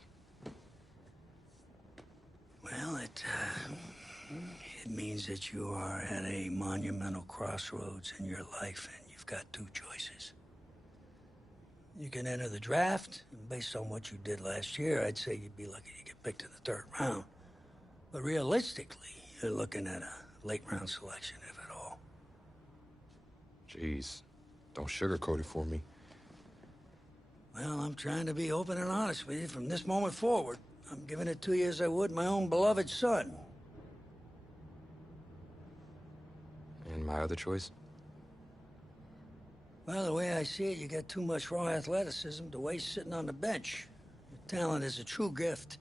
Well, it means that you are at a monumental crossroads in your life, and you've got two choices. You can enter the draft, and based on what you did last year, I'd say you'd be lucky to get picked in the third round. But realistically, you're looking at a late-round selection, if at all. Jeez, don't sugarcoat it for me. Well, I'm trying to be open and honest with you from this moment forward. I'm giving it to you as I would my own beloved son. And my other choice? Well, the way I see it, you got too much raw athleticism to waste sitting on the bench. Your talent is a true gift.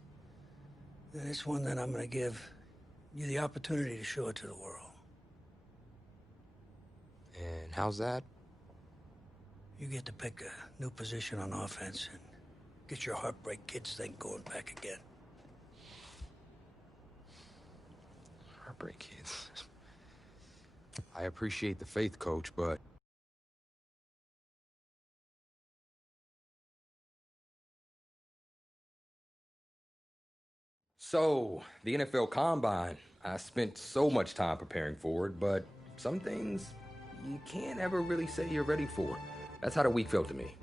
And it's one that I'm going to give you the opportunity to show it to the world. And how's that? You get to pick a new position on offense and get your heartbreak kids thing going back again. Heartbreak kids. I appreciate the faith, Coach, but... So, the NFL Combine. I spent so much time preparing for it, but some things you can't ever really say you're ready for. That's how the week felt to me.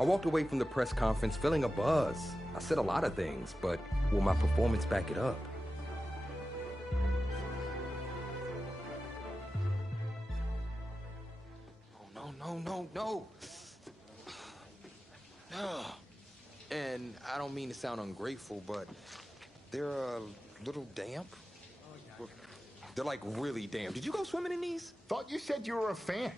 I walked away from the press conference feeling a buzz. I said a lot of things, but will my performance back it up? Oh, no. No. And I don't mean to sound ungrateful, but they're a little damp. They're like really damp. Did you go swimming in these? Thought you said you were a fan.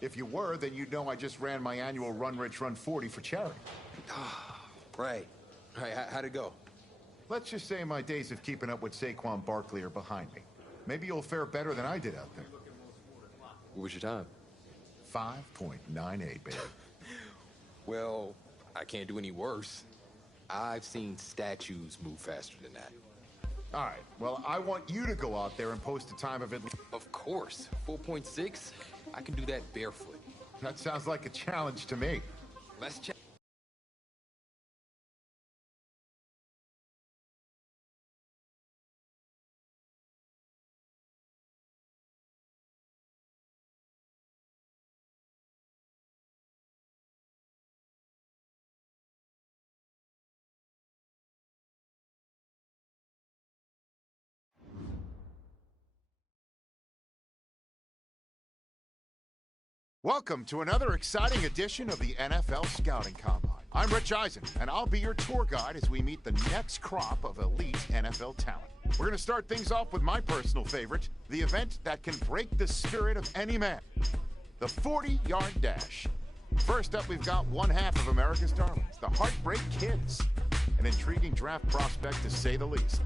If you were, then you'd know I just ran my annual Run Rich Run 40 for charity. Right. How'd it go? Let's just say my days of keeping up with Saquon Barkley are behind me. Maybe you'll fare better than I did out there. What was your time? 5.98, baby. Well, I can't do any worse. I've seen statues move faster than that. All right, well, I want you to go out there and post a time of it. Of course. 4.6? I can do that barefoot. That sounds like a challenge to me. Let's check. Welcome to another exciting edition of the NFL Scouting Combine. I'm Rich Eisen, and I'll be your tour guide as we meet the next crop of elite NFL talent. We're going to start things off with my personal favorite, the event that can break the spirit of any man, the 40-yard dash. First up, we've got one half of America's darlings, the Heartbreak Kids, an intriguing draft prospect to say the least.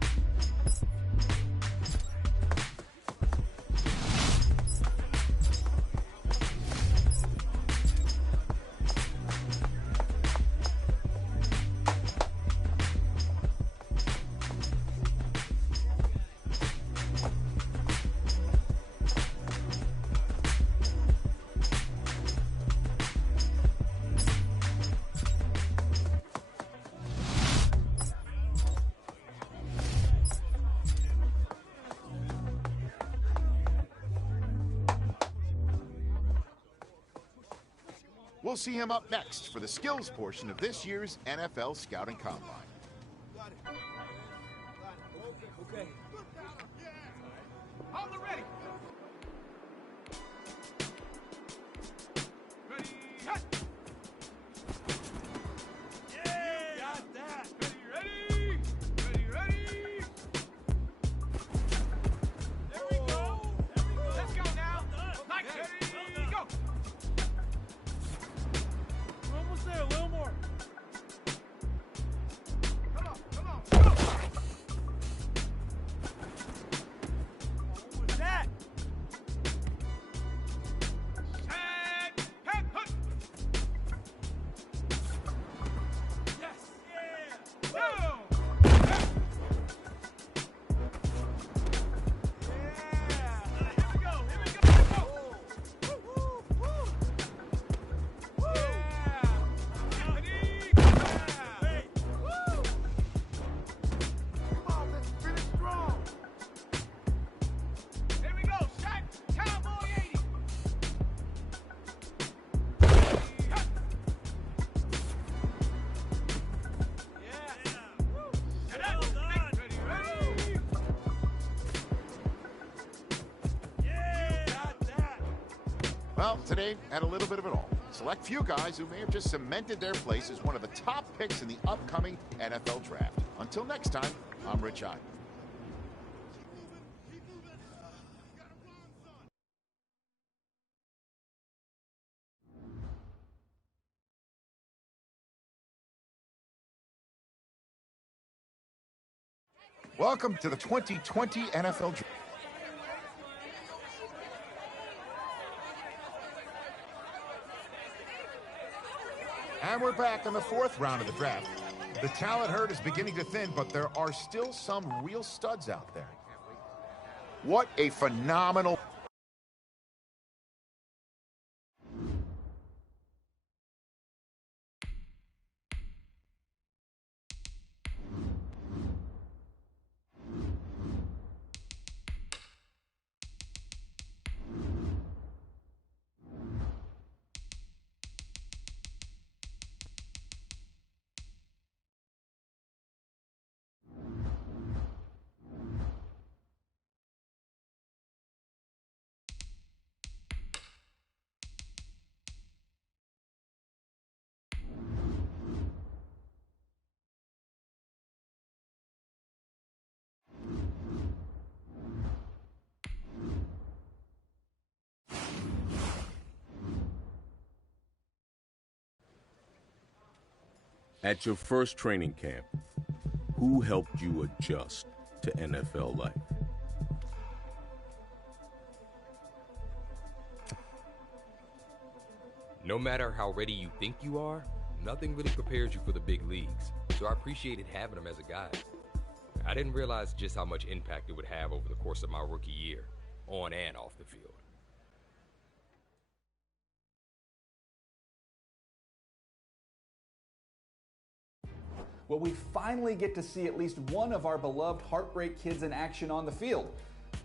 We'll see him up next for the skills portion of this year's NFL Scouting Combine. Well, today had a little bit of it all. Select few guys who may have just cemented their place as one of the top picks in the upcoming NFL draft. Until next time, I'm Rich Ide. Welcome to the 2020 NFL Draft. And we're back in the fourth round of the draft. The talent herd is beginning to thin, but there are still some real studs out there. What a phenomenal... At your first training camp, who helped you adjust to NFL life? No matter how ready you think you are, nothing really prepares you for the big leagues. So I appreciated having him as a guide. I didn't realize just how much impact it would have over the course of my rookie year, on and off the field. Well, we finally get to see at least one of our beloved Heartbreak Kids in action on the field.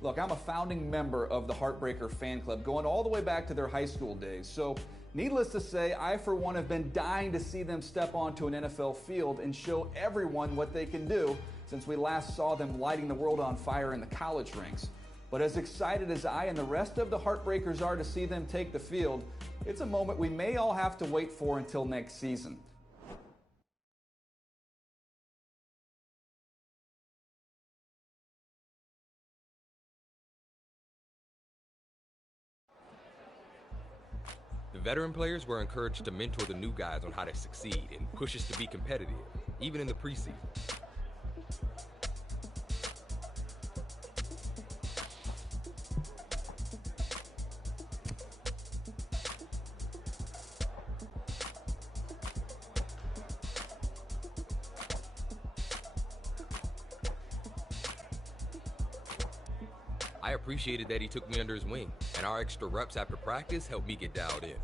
Look, I'm a founding member of the Heartbreaker fan club, going all the way back to their high school days. So, needless to say, I for one have been dying to see them step onto an NFL field and show everyone what they can do since we last saw them lighting the world on fire in the college ranks. But as excited as I and the rest of the Heartbreakers are to see them take the field, it's a moment we may all have to wait for until next season. The veteran players were encouraged to mentor the new guys on how to succeed and push us to be competitive, even in the preseason. I appreciated that he took me under his wing, and our extra reps after practice helped me get dialed in.